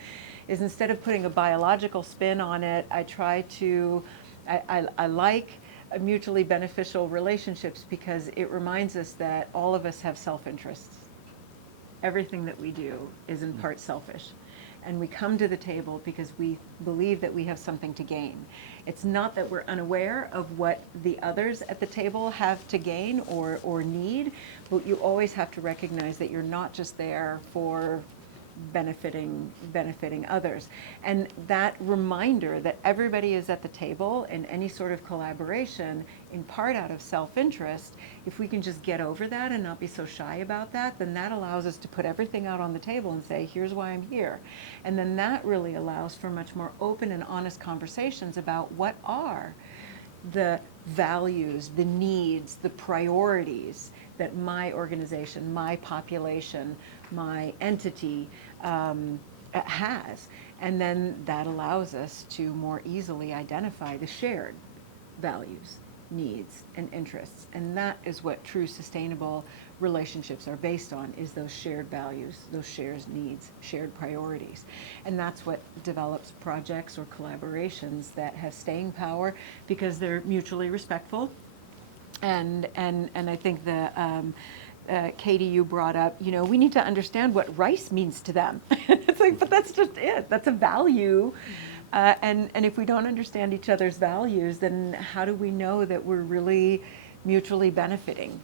is instead of putting a biological spin on it, I like mutually beneficial relationships because it reminds us that all of us have self-interests. Everything that we do is in part selfish. And we come to the table because we believe that we have something to gain. It's not that we're unaware of what the others at the table have to gain or need, but you always have to recognize that you're not just there for benefiting others. And that reminder that everybody is at the table in any sort of collaboration, in part out of self-interest, if we can just get over that and not be so shy about that, then that allows us to put everything out on the table and say, here's why I'm here. And then that really allows for much more open and honest conversations about what are the values, the needs, the priorities that my organization, my population, my entity has. And then that allows us to more easily identify the shared values, needs, and interests. And that is what true sustainable relationships are based on, is those shared values, those shared needs, shared priorities. And that's what develops projects or collaborations that have staying power, because they're mutually respectful. And I think Cady, you brought up, we need to understand what rice means to them. It's like, but that's just it. That's a value. And if we don't understand each other's values, then how do we know that we're really mutually benefiting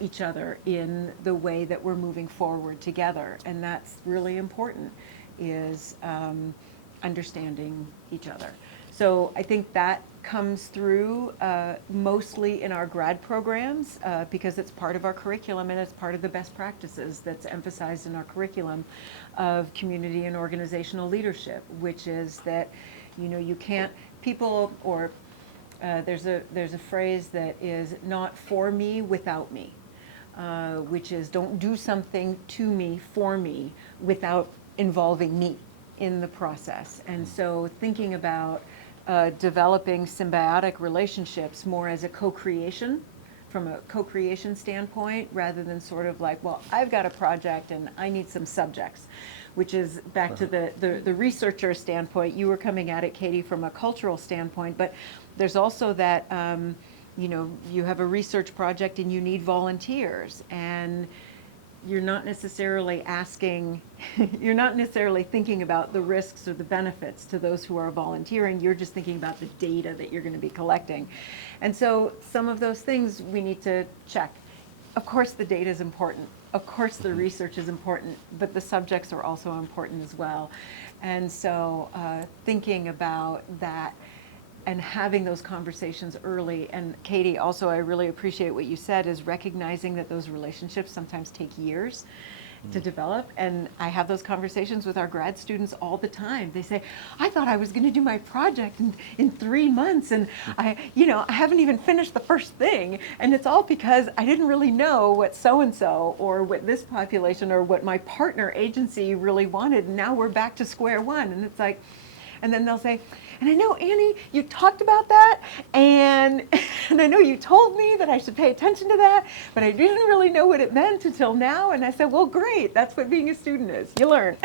each other in the way that we're moving forward together? And that's really important, is understanding each other. So I think that comes through mostly in our grad programs, because it's part of our curriculum and it's part of the best practices that's emphasized in our curriculum of community and organizational leadership, which is that, you can't, people, or there's a phrase that is not for me without me, which is don't do something to me, for me, without involving me in the process. And so thinking about developing symbiotic relationships more as a co-creation, from a co-creation standpoint, rather than sort of like, well, I've got a project and I need some subjects, which is back to the researcher standpoint. You were coming at it, Cady, from a cultural standpoint, but there's also that, you have a research project and you need volunteers, and you're not necessarily you're not necessarily thinking about the risks or the benefits to those who are volunteering. You're just thinking about the data that you're going to be collecting. And so some of those things we need to check. Of course, the data is important. Of course, the research is important, but the subjects are also important as well. And so thinking about that and having those conversations early. And Cady, also, I really appreciate what you said, is recognizing that those relationships sometimes take years to develop. And I have those conversations with our grad students all the time. They say, I thought I was going to do my project in 3 months, and I haven't even finished the first thing. And it's all because I didn't really know what so-and-so or what this population or what my partner agency really wanted. And now we're back to square one. And it's like, and then they'll say, and I know, Annie, you talked about that, and I know you told me that I should pay attention to that, but I didn't really know what it meant until now. And I said, well, great, that's what being a student is. You learn.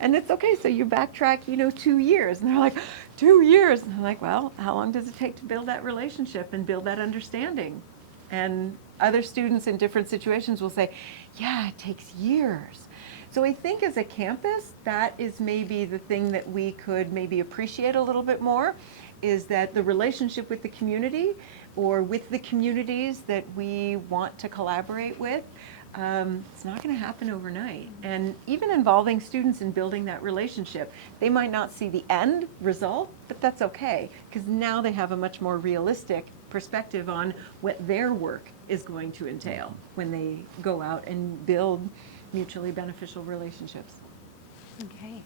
And it's okay, so you backtrack, 2 years. And they're like, 2 years? And I'm like, well, how long does it take to build that relationship and build that understanding? And other students in different situations will say, yeah, it takes years. So I think as a campus, that is maybe the thing that we could maybe appreciate a little bit more, is that the relationship with the community or with the communities that we want to collaborate with, it's not going to happen overnight. And even involving students in building that relationship, they might not see the end result, but that's okay, because now they have a much more realistic perspective on what their work is going to entail when they go out and build mutually beneficial relationships. Okay.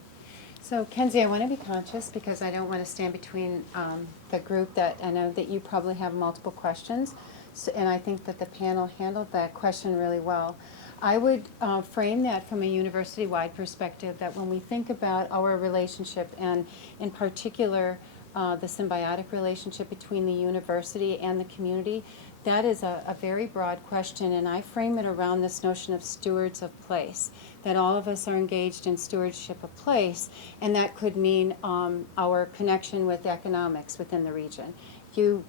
So Kenzie, I want to be conscious, because I don't want to stand between the group that I know that you probably have multiple questions, and I think that the panel handled that question really well. I would frame that from a university-wide perspective, that when we think about our relationship, and in particular the symbiotic relationship between the university and the community, that is a very broad question, and I frame it around this notion of stewards of place, that all of us are engaged in stewardship of place, and that could mean our connection with economics within the region. you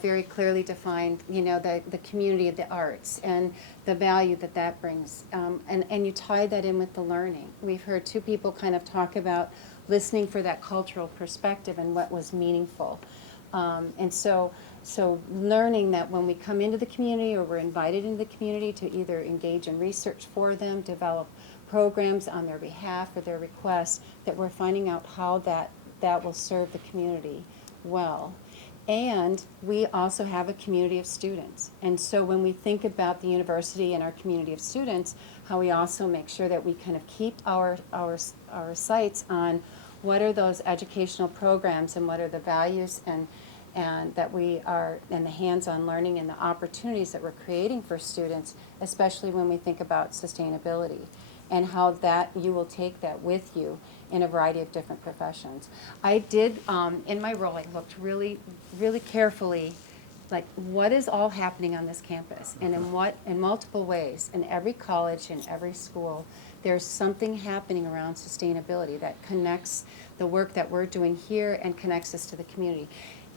very clearly defined, the community of the arts and the value that that brings. And you tie that in with the learning. We've heard two people kind of talk about listening for that cultural perspective and what was meaningful. And so learning that when we come into the community or we're invited into the community to either engage in research for them, develop programs on their behalf or their request, that we're finding out how that will serve the community well. And we also have a community of students. And so when we think about the university and our community of students, how we also make sure that we kind of keep our sights on what are those educational programs and what are the values and that we are in the hands-on learning and the opportunities that we're creating for students, especially when we think about sustainability and how that you will take that with you in a variety of different professions. I did, in my role, I looked really, really carefully, like what is all happening on this campus and in multiple ways. In every college, in every school, there's something happening around sustainability that connects the work that we're doing here and connects us to the community.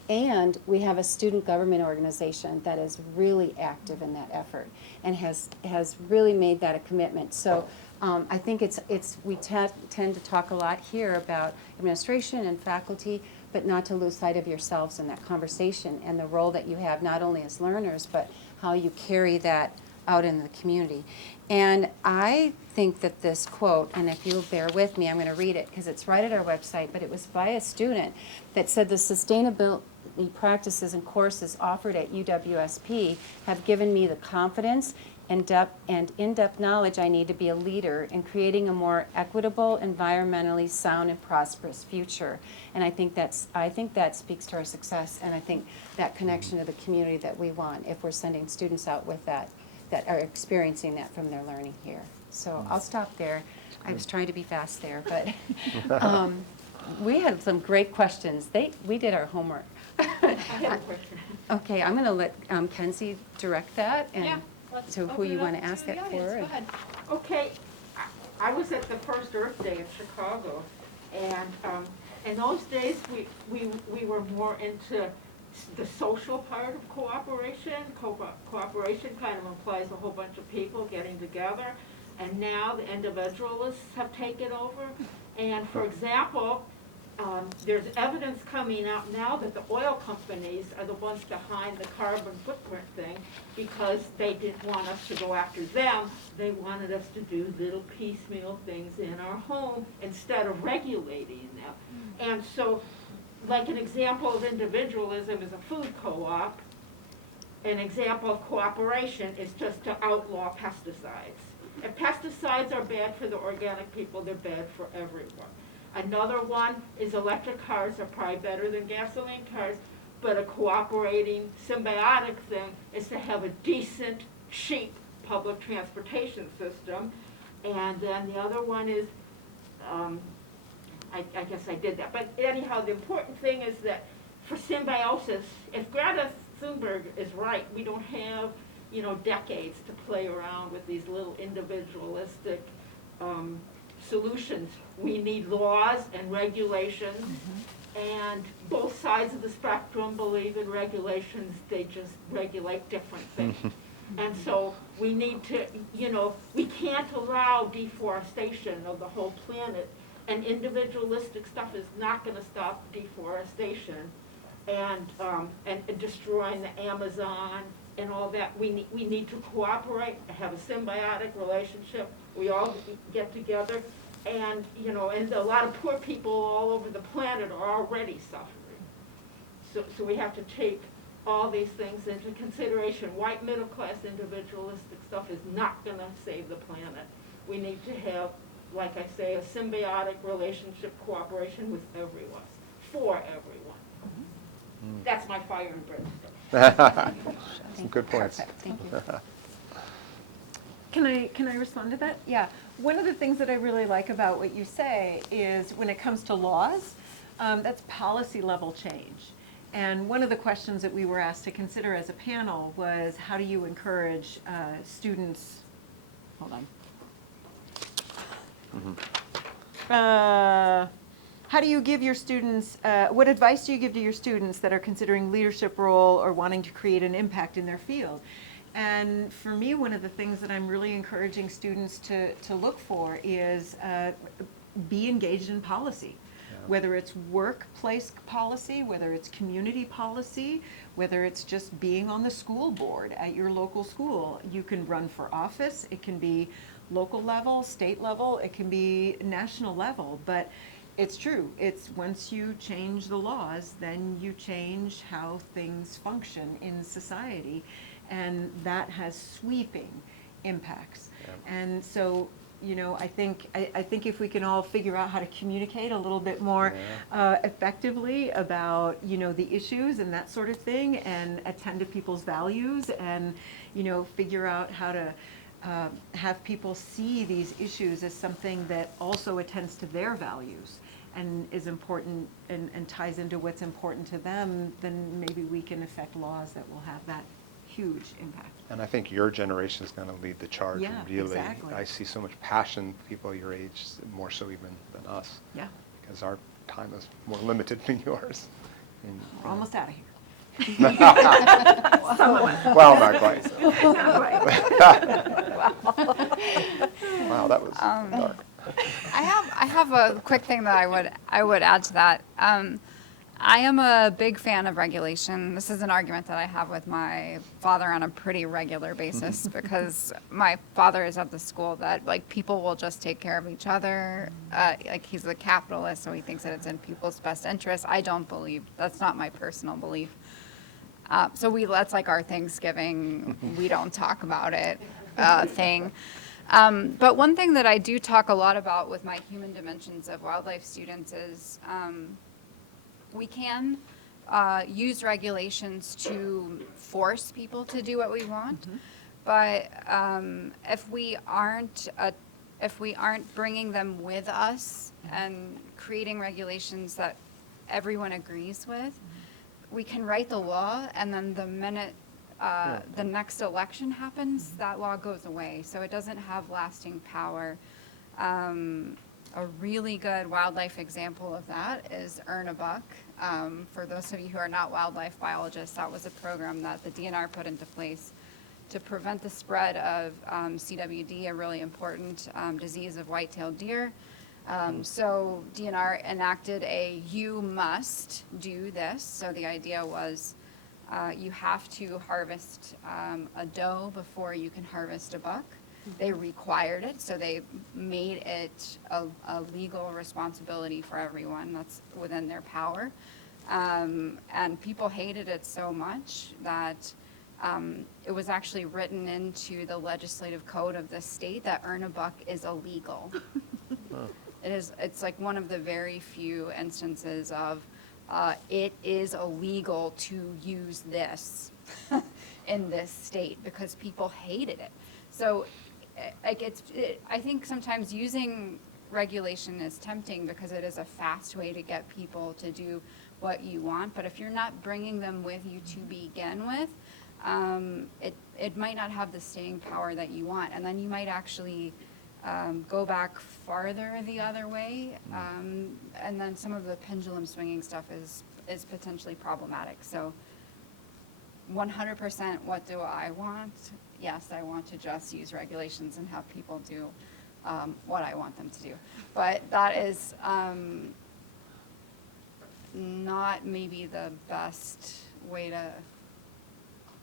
And we have a student government organization that is really active in that effort and has really made that a commitment. So I think we tend to talk a lot here about administration and faculty, but not to lose sight of yourselves in that conversation and the role that you have not only as learners, but how you carry that out in the community. And I think that this quote, and if you'll bear with me, I'm going to read it because it's right at our website, but it was by a student that said the sustainability practices and courses offered at UWSP have given me the confidence and in-depth knowledge I need to be a leader in creating a more equitable, environmentally sound, and prosperous future. And I think that speaks to our success, and I think that connection to the community that we want if we're sending students out with that are experiencing that from their learning here. So I'll stop there. I was trying to be fast there, but we had some great questions. We did our homework. I have a question. Okay, I'm going to let Kenzie direct that. And Yeah. Let's so who open you it want up to ask the that audience. for? Go ahead. Okay, I was at the first Earth Day in Chicago, and in those days we were more into the social part of cooperation. Cooperation kind of implies a whole bunch of people getting together, and now the individualists have taken over. And for example, there's evidence coming out now that the oil companies are the ones behind the carbon footprint thing because they didn't want us to go after them. They wanted us to do little piecemeal things in our home instead of regulating them. And so, like an example of individualism is a food co-op. An example of cooperation is just to outlaw pesticides. If pesticides are bad for the organic people, they're bad for everyone. Another one is electric cars are probably better than gasoline cars, but a cooperating symbiotic thing is to have a decent, cheap public transportation system. And then the other one is, I guess I did that. But anyhow, the important thing is that for symbiosis, if Greta Thunberg is right, we don't have, decades to play around with these little individualistic solutions. We need laws and regulations, and both sides of the spectrum believe in regulations. They just regulate different things. And so we need to, we can't allow deforestation of the whole planet, and individualistic stuff is not going to stop deforestation and destroying the Amazon and all that. We need to cooperate, have a symbiotic relationship. We all get together, and and a lot of poor people all over the planet are already suffering. So we have to take all these things into consideration. White middle class individualistic stuff is not going to save the planet. We need to have, like I say, a symbiotic relationship, cooperation with everyone, for everyone. That's my fire and brimstone. Some good points. Perfect. Thank you. Can I respond to that? Yeah. One of the things that I really like about what you say is when it comes to laws, that's policy level change. And one of the questions that we were asked to consider as a panel was how do you encourage students, hold on. how do you give your students, what advice do you give to your students that are considering leadership role or wanting to create an impact in their field? And for me, one of the things that I'm really encouraging students to look for is be engaged in policy. Whether it's workplace policy, whether it's community policy, whether it's just being on the school board at your local school. You can run for office, it can be local level, state level, it can be national level, but it's true. It's once you change the laws, then you change how things function in society, and that has sweeping impacts. And so, you know, I think if we can all figure out how to communicate a little bit more effectively about, you know, the issues and that sort of thing, and attend to people's values, and, you know, figure out how to have people see these issues as something that also attends to their values and is important and ties into what's important to them, then maybe we can affect laws that will have that huge impact. And I think your generation is going to lead the charge. Yeah, Really, exactly. I see so much passion, people your age, more so even than us. Yeah, Because our time is more limited than yours. And, we're almost out of here. well, not quite. Wow, that was dark. I have a quick thing that I would add to that. I am a big fan of regulation. This is an argument that I have with my father on a pretty regular basis because my father is at the school that like people will just take care of each other. Like he's a capitalist, so he thinks that it's in people's best interest. I don't believe that's not my personal belief. So that's like our Thanksgiving, we don't talk about it thing. But one thing that I do talk a lot about with my human dimensions of wildlife students is we can use regulations to force people to do what we want, but if we aren't bringing them with us and creating regulations that everyone agrees with, we can write the law, and then the minute the next election happens, that law goes away. So it doesn't have lasting power. A really good wildlife example of that is Earn a Buck. For those of you who are not wildlife biologists, that was a program that the DNR put into place to prevent the spread of CWD, a really important disease of white-tailed deer. So DNR enacted a you must do this. So the idea was you have to harvest a doe before you can harvest a buck. They required it, so they made it a legal responsibility for everyone. That's within their power. And people hated it so much that it was actually written into the legislative code of the state that Earn a Buck is illegal. It's like one of the very few instances of it is illegal to use this in this state because people hated it. So like I think sometimes using regulation is tempting because it is a fast way to get people to do what you want, but if you're not bringing them with you to begin with, it might not have the staying power that you want, and then you might actually go back farther the other way, and then some of the pendulum swinging stuff is potentially problematic. So 100% what do I want? Yes, I want to just use regulations and have people do what I want them to do. But that is not maybe the best way to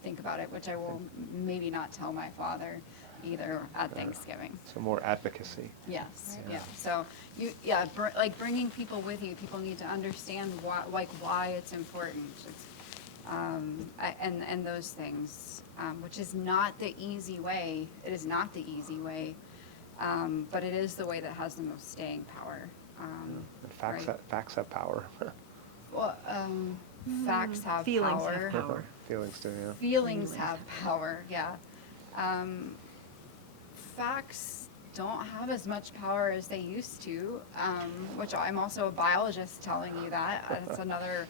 think about it, which I will maybe not tell my father either at Thanksgiving. So more advocacy. Yes, yeah. So like bringing people with you, people need to understand why it's important. It's, and those things, which is not the easy way. It is not the easy way, but it is the way that has the most staying power. Facts have power. Well, facts have Feelings power. have power. Feelings do, yeah. Feelings have power, yeah. Facts don't have as much power as they used to, which I'm also a biologist telling you that. It's another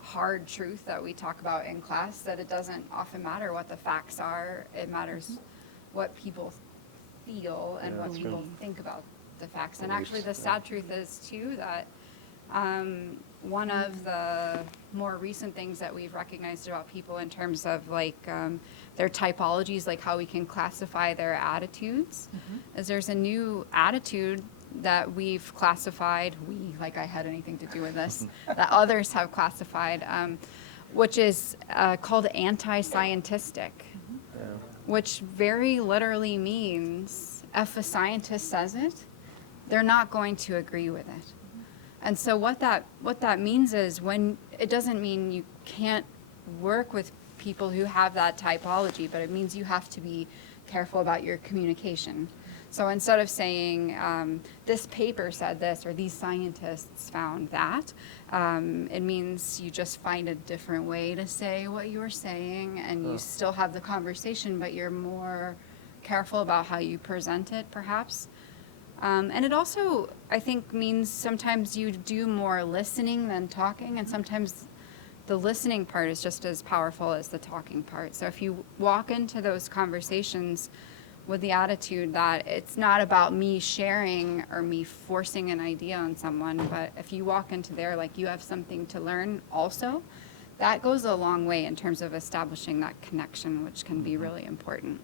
hard truth that we talk about in class, that it doesn't often matter what the facts are. It matters what people feel and what people think about the facts. And actually the sad truth is too that One of the more recent things that we've recognized about people in terms of like their typologies, like how we can classify their attitudes, is there's a new attitude that we've classified, like I had anything to do with this, that others have classified, which is called anti-scientistic, which very literally means if a scientist says it, they're not going to agree with it. And so what that means is when it doesn't mean you can't work with people who have that typology, but it means you have to be careful about your communication. So instead of saying this paper said this or these scientists found that, it means you just find a different way to say what you were saying, and you still have the conversation, but you're more careful about how you present it, perhaps. And it also, I think, means sometimes you do more listening than talking, and sometimes the listening part is just as powerful as the talking part. So if you walk into those conversations with the attitude that it's not about me sharing or me forcing an idea on someone, but if you walk into there like you have something to learn also, that goes a long way in terms of establishing that connection, which can be really important.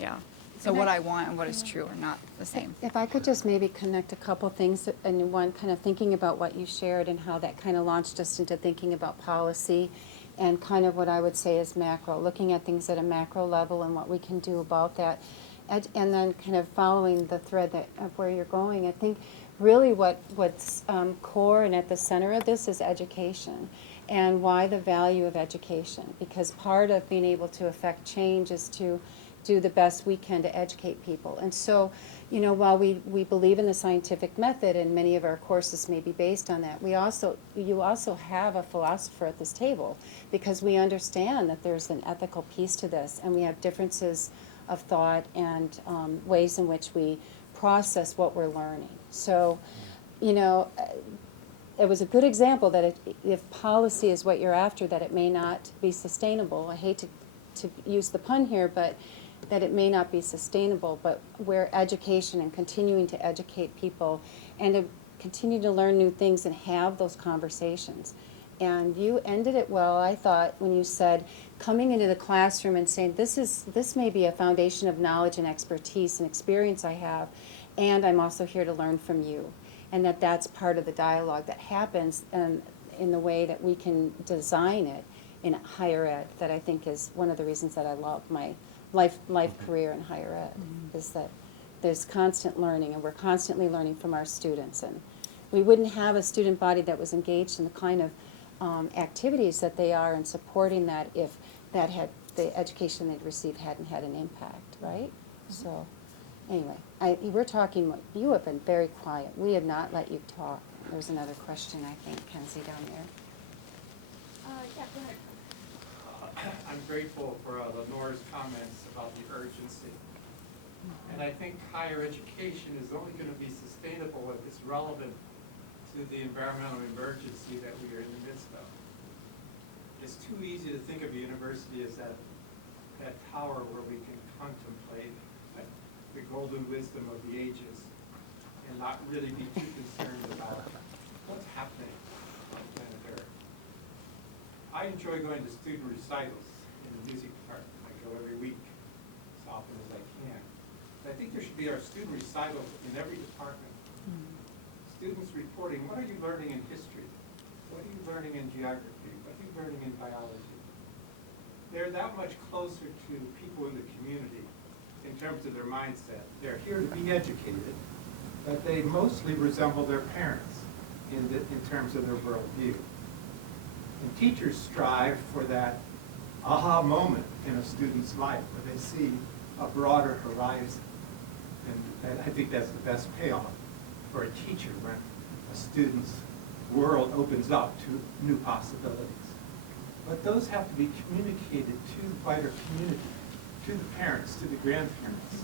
Yeah. So what I want and what is true are not the same. If I could just maybe connect a couple things, and one kind of thinking about what you shared and how that kind of launched us into thinking about policy and kind of what I would say is macro, looking at things at a macro level and what we can do about that. And then kind of following the thread of where you're going, I think really what's core and at the center of this is education, and why the value of education, because part of being able to affect change is to do the best we can to educate people. And so, you know, while we believe in the scientific method and many of our courses may be based on that, you also have a philosopher at this table, because we understand that there's an ethical piece to this, and we have differences of thought and ways in which we process what we're learning. So, you know, it was a good example that if policy is what you're after, that it may not be sustainable. I hate to use the pun here, but that it may not be sustainable, but where education and continuing to educate people and to continue to learn new things and have those conversations. And you ended it well, I thought, when you said coming into the classroom and saying this may be a foundation of knowledge and expertise and experience I have, and I'm also here to learn from you. And that's part of the dialogue that happens in the way that we can design it in higher ed, that I think is one of the reasons that I love my life career in higher ed, is that there's constant learning, and we're constantly learning from our students. And we wouldn't have a student body that was engaged in the kind of activities that they are in supporting that if the education they'd received hadn't had an impact, right? So anyway, we're talking, you have been very quiet. We have not let you talk. There's another question, I think, Kenzie, down there. Yeah, go ahead. I'm grateful for Lenore's comments about the urgency. And I think higher education is only going to be sustainable if it's relevant to the environmental emergency that we are in the midst of. It's too easy to think of a university as that tower where we can contemplate the golden wisdom of the ages and not really be too concerned about what's happening on planet Earth. I enjoy going to student recitals in the music department. I go every week as often as I can. But I think there should be our student recitals in every department. Students reporting, what are you learning in history? What are you learning in geography? What are you learning in biology? They're that much closer to people in the community in terms of their mindset. They're here to be educated, but they mostly resemble their parents in terms of their worldview. And teachers strive for that aha moment in a student's life where they see a broader horizon. And I think that's the best payoff for a teacher when a student's world opens up to new possibilities. But those have to be communicated to the wider community, to the parents, to the grandparents,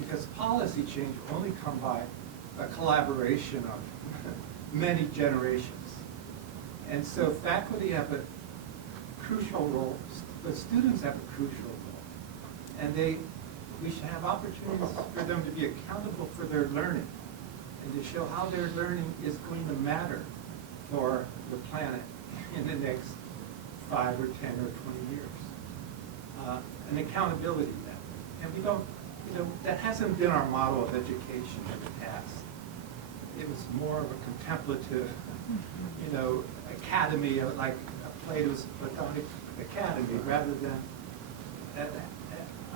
because policy change will only come by a collaboration of many generations. And so faculty have a crucial role, but students have a crucial role. And we should have opportunities for them to be accountable for their learning and to show how their learning is going to matter for the planet in the next 5 or 10 or 20 years. An accountability method. And we don't, that hasn't been our model of education in the past. It was more of a contemplative, academy, like Plato's Platonic academy, rather than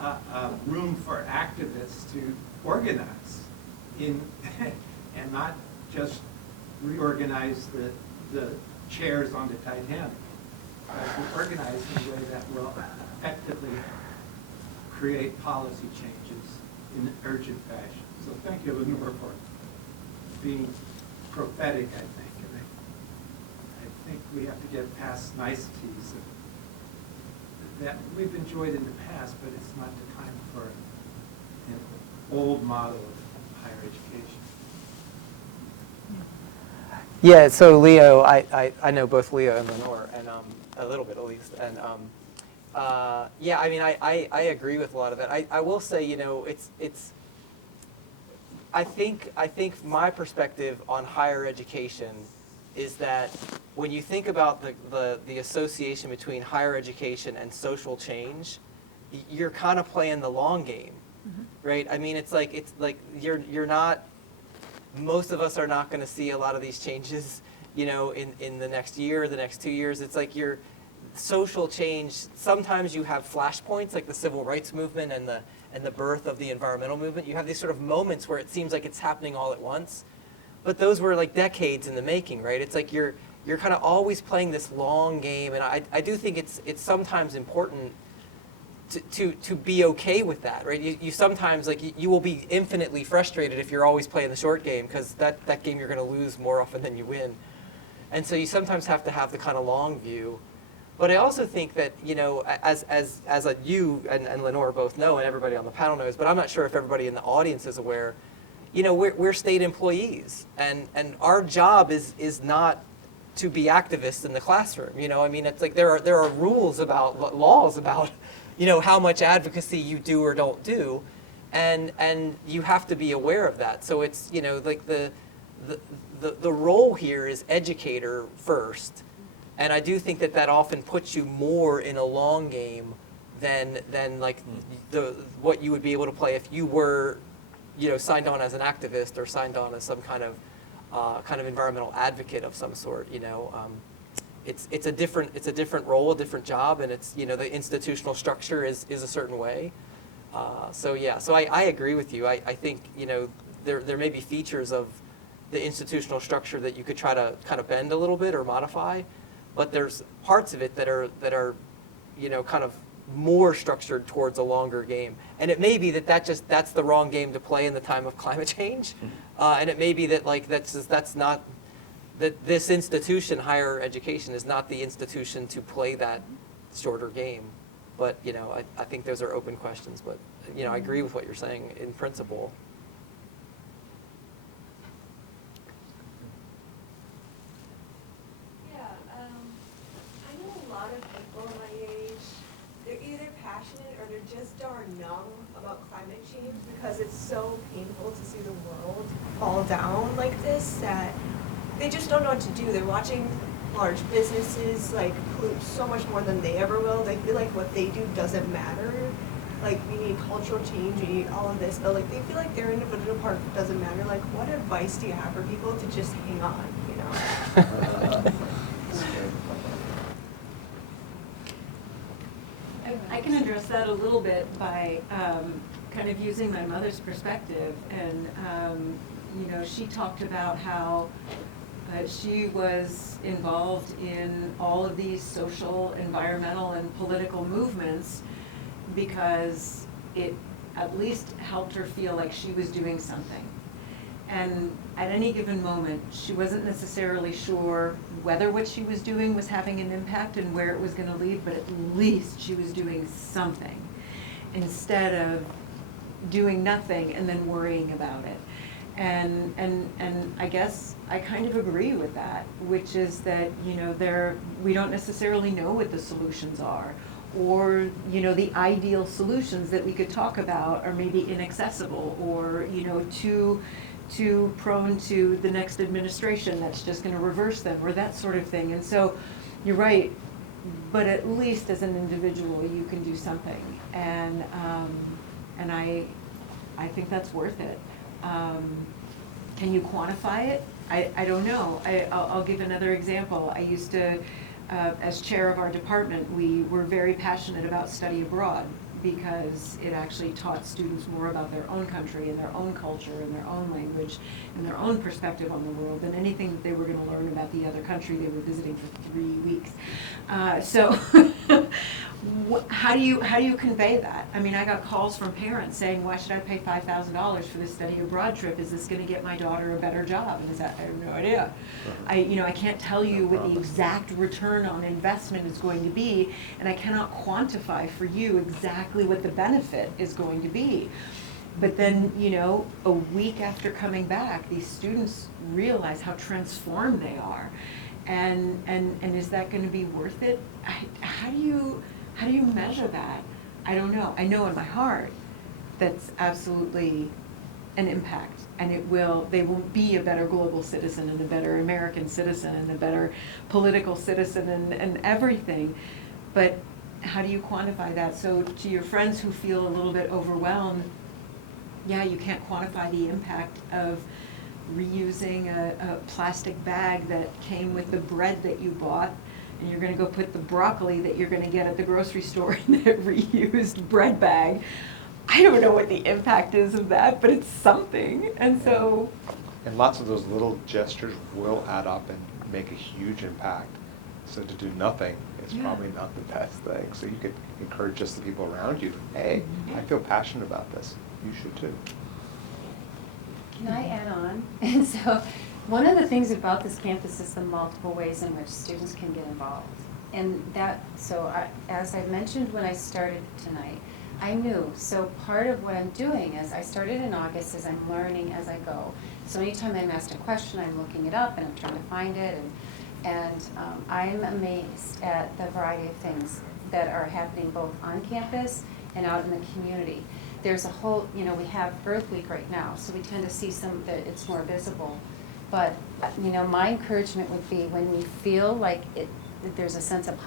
a room for activists to organize in, and not just reorganize the chairs on the Titanic. To organize in a way that will effectively create policy changes in an urgent fashion. So thank you, Lenore, for being prophetic, I think. And I think we have to get past niceties that we've enjoyed in the past, but it's not the time for an old model of higher education. Yeah, so Leo, I know both Leo and Lenore, and a little bit at least, and yeah, I mean, I agree with a lot of that. I will say, it's. I think my perspective on higher education is that when you think about the association between higher education and social change, you're kind of playing the long game, right? I mean, it's like you're not. Most of us are not going to see a lot of these changes, in the next year, the next 2 years. It's like your social change. Sometimes you have flashpoints, like the civil rights movement and the birth of the environmental movement. You have these sort of moments where it seems like it's happening all at once, but those were like decades in the making, right? It's like you're kind of always playing this long game, and I do think it's sometimes important to be okay with that, right? You sometimes, you will be infinitely frustrated if you're always playing the short game, because that game you're going to lose more often than you win. And so you sometimes have to have the kind of long view. But I also think that, as you and Lenore both know, and everybody on the panel knows, but I'm not sure if everybody in the audience is aware, we're state employees, and our job is not to be activists in the classroom. I mean, it's like there are rules about, laws about, how much advocacy you do or don't do, and you have to be aware of that. So it's, like the role here is educator first, and I do think that often puts you more in a long game than like what you would be able to play if you were, signed on as an activist or signed on as some kind of environmental advocate of some sort. It's a different role, a different job, and it's, the institutional structure is a certain way. So I agree with you. I think, there may be features of the institutional structure that you could try to kind of bend a little bit or modify, but there's parts of it that are kind of more structured towards a longer game. And it may be that's the wrong game to play in the time of climate change, and it may be that that's not. That this institution, higher education, is not the institution to play that shorter game. But, I think those are open questions. But, I agree with what you're saying in principle. Yeah, I know a lot of people my age, they're either passionate or they're just darn numb about climate change because it's so painful to see the world fall down like this that they just don't know what to do. They're watching large businesses pollute so much more than they ever will. They feel like what they do doesn't matter. We need cultural change, we need all of this, but they feel like their individual part doesn't matter. What advice do you have for people to just hang on, I can address that a little bit by kind of using my mother's perspective. And, she talked about how she was involved in all of these social, environmental, and political movements because it at least helped her feel like she was doing something. And at any given moment, she wasn't necessarily sure whether what she was doing was having an impact and where it was going to lead, but at least she was doing something instead of doing nothing and then worrying about it. And I guess I kind of agree with that, which is that, we don't necessarily know what the solutions are, or, the ideal solutions that we could talk about are maybe inaccessible or, too too prone to the next administration that's just going to reverse them or that sort of thing. And so you're right, but at least as an individual you can do something, and I think that's worth it. Can you quantify it? I don't know. I'll give another example. I used to, as chair of our department, we were very passionate about study abroad because it actually taught students more about their own country and their own culture and their own language and their own perspective on the world than anything that they were going to learn about the other country they were visiting for 3 weeks. So how do you convey that? I mean, I got calls from parents saying, why should I pay $5,000 for this study abroad trip? Is this going to get my daughter a better job? And I have no idea. I can't tell you what the exact return on investment is going to be, and I cannot quantify for you exactly what the benefit is going to be. But then, a week after coming back, these students realize how transformed they are. And is that going to be worth it? How do you measure that? I don't know. I know in my heart that's absolutely an impact, and they will be a better global citizen and a better American citizen and a better political citizen and everything. But how do you quantify that? So to your friends who feel a little bit overwhelmed, yeah, you can't quantify the impact of reusing a plastic bag that came with the bread that you bought, and you're going to go put the broccoli that you're going to get at the grocery store in that reused bread bag. I don't know what the impact is of that, but it's something. And so... And lots of those little gestures will add up and make a huge impact. So to do nothing is probably not the best thing. So you could encourage just the people around you, hey, I feel passionate about this. You should too. Can I add on? And so one of the things about this campus is the multiple ways in which students can get involved. And as I mentioned when I started tonight, I knew. So part of what I'm doing is I started in August as I'm learning as I go. So anytime I'm asked a question, I'm looking it up and I'm trying to find it. And I'm amazed at the variety of things that are happening both on campus and out in the community. There's a whole, we have Earth Week right now, so we tend to see some that it's more visible. But, my encouragement would be when we feel like that there's a sense of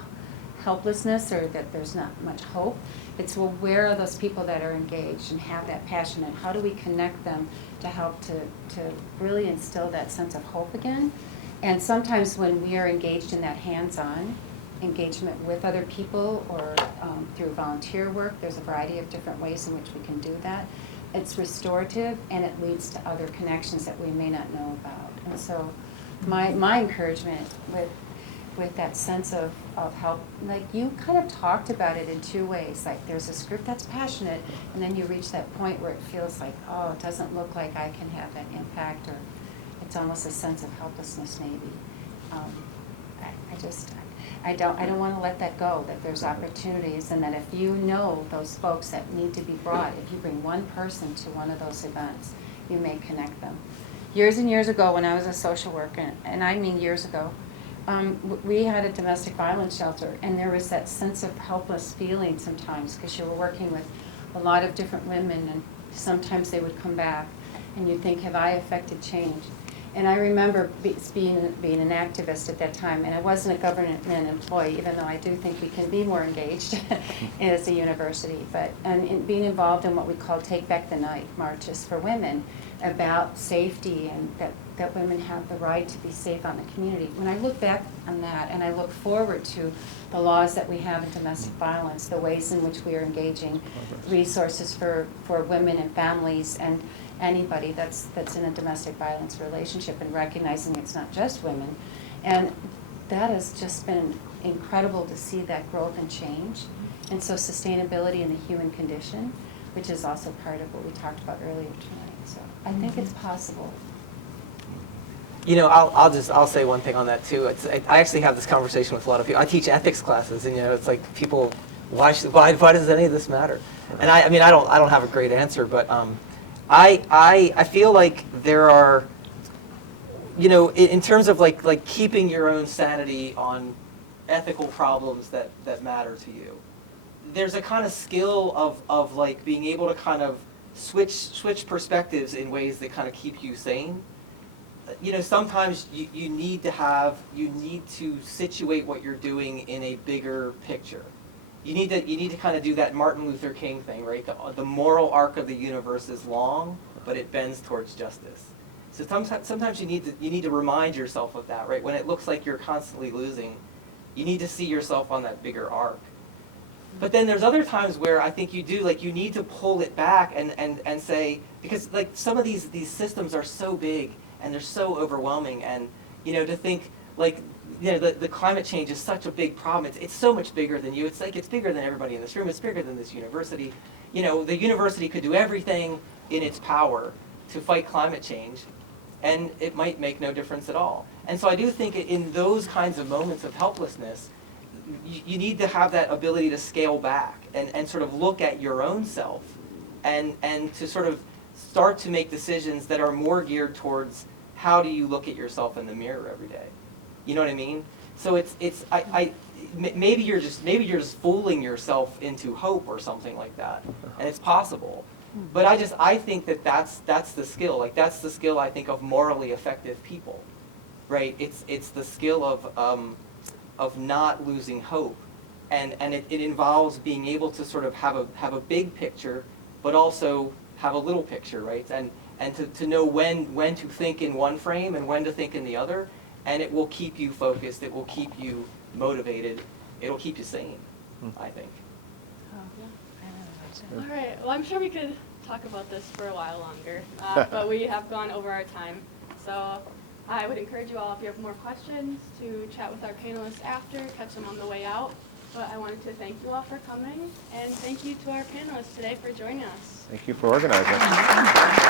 helplessness or that there's not much hope, it's, well, where are those people that are engaged and have that passion, and how do we connect them to help to really instill that sense of hope again? And sometimes when we are engaged in that hands-on engagement with other people or through volunteer work, there's a variety of different ways in which we can do that. It's restorative, and it leads to other connections that we may not know about. And so my encouragement with that sense of help, like you kind of talked about it in two ways. Like there's this group that's passionate, and then you reach that point where it feels like, oh, it doesn't look like I can have that impact, or it's almost a sense of helplessness maybe. I don't want to let that go, that there's opportunities, and that if you know those folks that need to be brought, if you bring one person to one of those events, you may connect them. Years and years ago when I was a social worker, and I mean years ago, we had a domestic violence shelter, and there was that sense of helpless feeling sometimes because you were working with a lot of different women, and sometimes they would come back and you'd think, have I affected change? And I remember being an activist at that time, and I wasn't a government employee, even though I do think we can be more engaged as a university, and being involved in what we call Take Back the Night marches for women about safety, and that women have the right to be safe on the community. When I look back on that, and I look forward to the laws that we have in domestic violence, the ways in which we are engaging resources for women and families and anybody that's in a domestic violence relationship, and recognizing it's not just women. And that has just been incredible to see that growth and change. And so sustainability in the human condition, which is also part of what we talked about earlier tonight. So I think it's possible. I'll say one thing on that too. I actually have this conversation with a lot of people. I teach ethics classes, and it's like people, why does any of this matter? And I don't have a great answer, but I feel like there are, in terms of like keeping your own sanity on ethical problems that matter to you, there's a kind of skill of like being able to kind of switch perspectives in ways that kind of keep you sane. You know, sometimes you need to situate what you're doing in a bigger picture. You need to kind of do that Martin Luther King thing, right? The moral arc of the universe is long, but it bends towards justice. So sometimes you need to remind yourself of that, right? When it looks like you're constantly losing, you need to see yourself on that bigger arc. But then there's other times where I think you need to pull it back and say, because like some of these systems are so big and they're so overwhelming, and you know, to think like, you know, the climate change is such a big problem. It's so much bigger than you. It's like it's bigger than everybody in this room. It's bigger than this university. You know, the university could do everything in its power to fight climate change, and it might make no difference at all. And so I do think in those kinds of moments of helplessness, you need to have that ability to scale back and sort of look at your own self and to sort of start to make decisions that are more geared towards how do you look at yourself in the mirror every day. You know what I mean? So maybe you're just fooling yourself into hope or something like that, and it's possible. But I think that's the skill. Like that's the skill I think of morally effective people, right? It's the skill of not losing hope, and it involves being able to sort of have a big picture, but also have a little picture, right? And to know when to think in one frame and when to think in the other, and it will keep you focused. It will keep you motivated. It'll keep you sane, I think. All right. Well, I'm sure we could talk about this for a while longer, but we have gone over our time. So I would encourage you all, if you have more questions, to chat with our panelists after, catch them on the way out. But I wanted to thank you all for coming, and thank you to our panelists today for joining us. Thank you for organizing.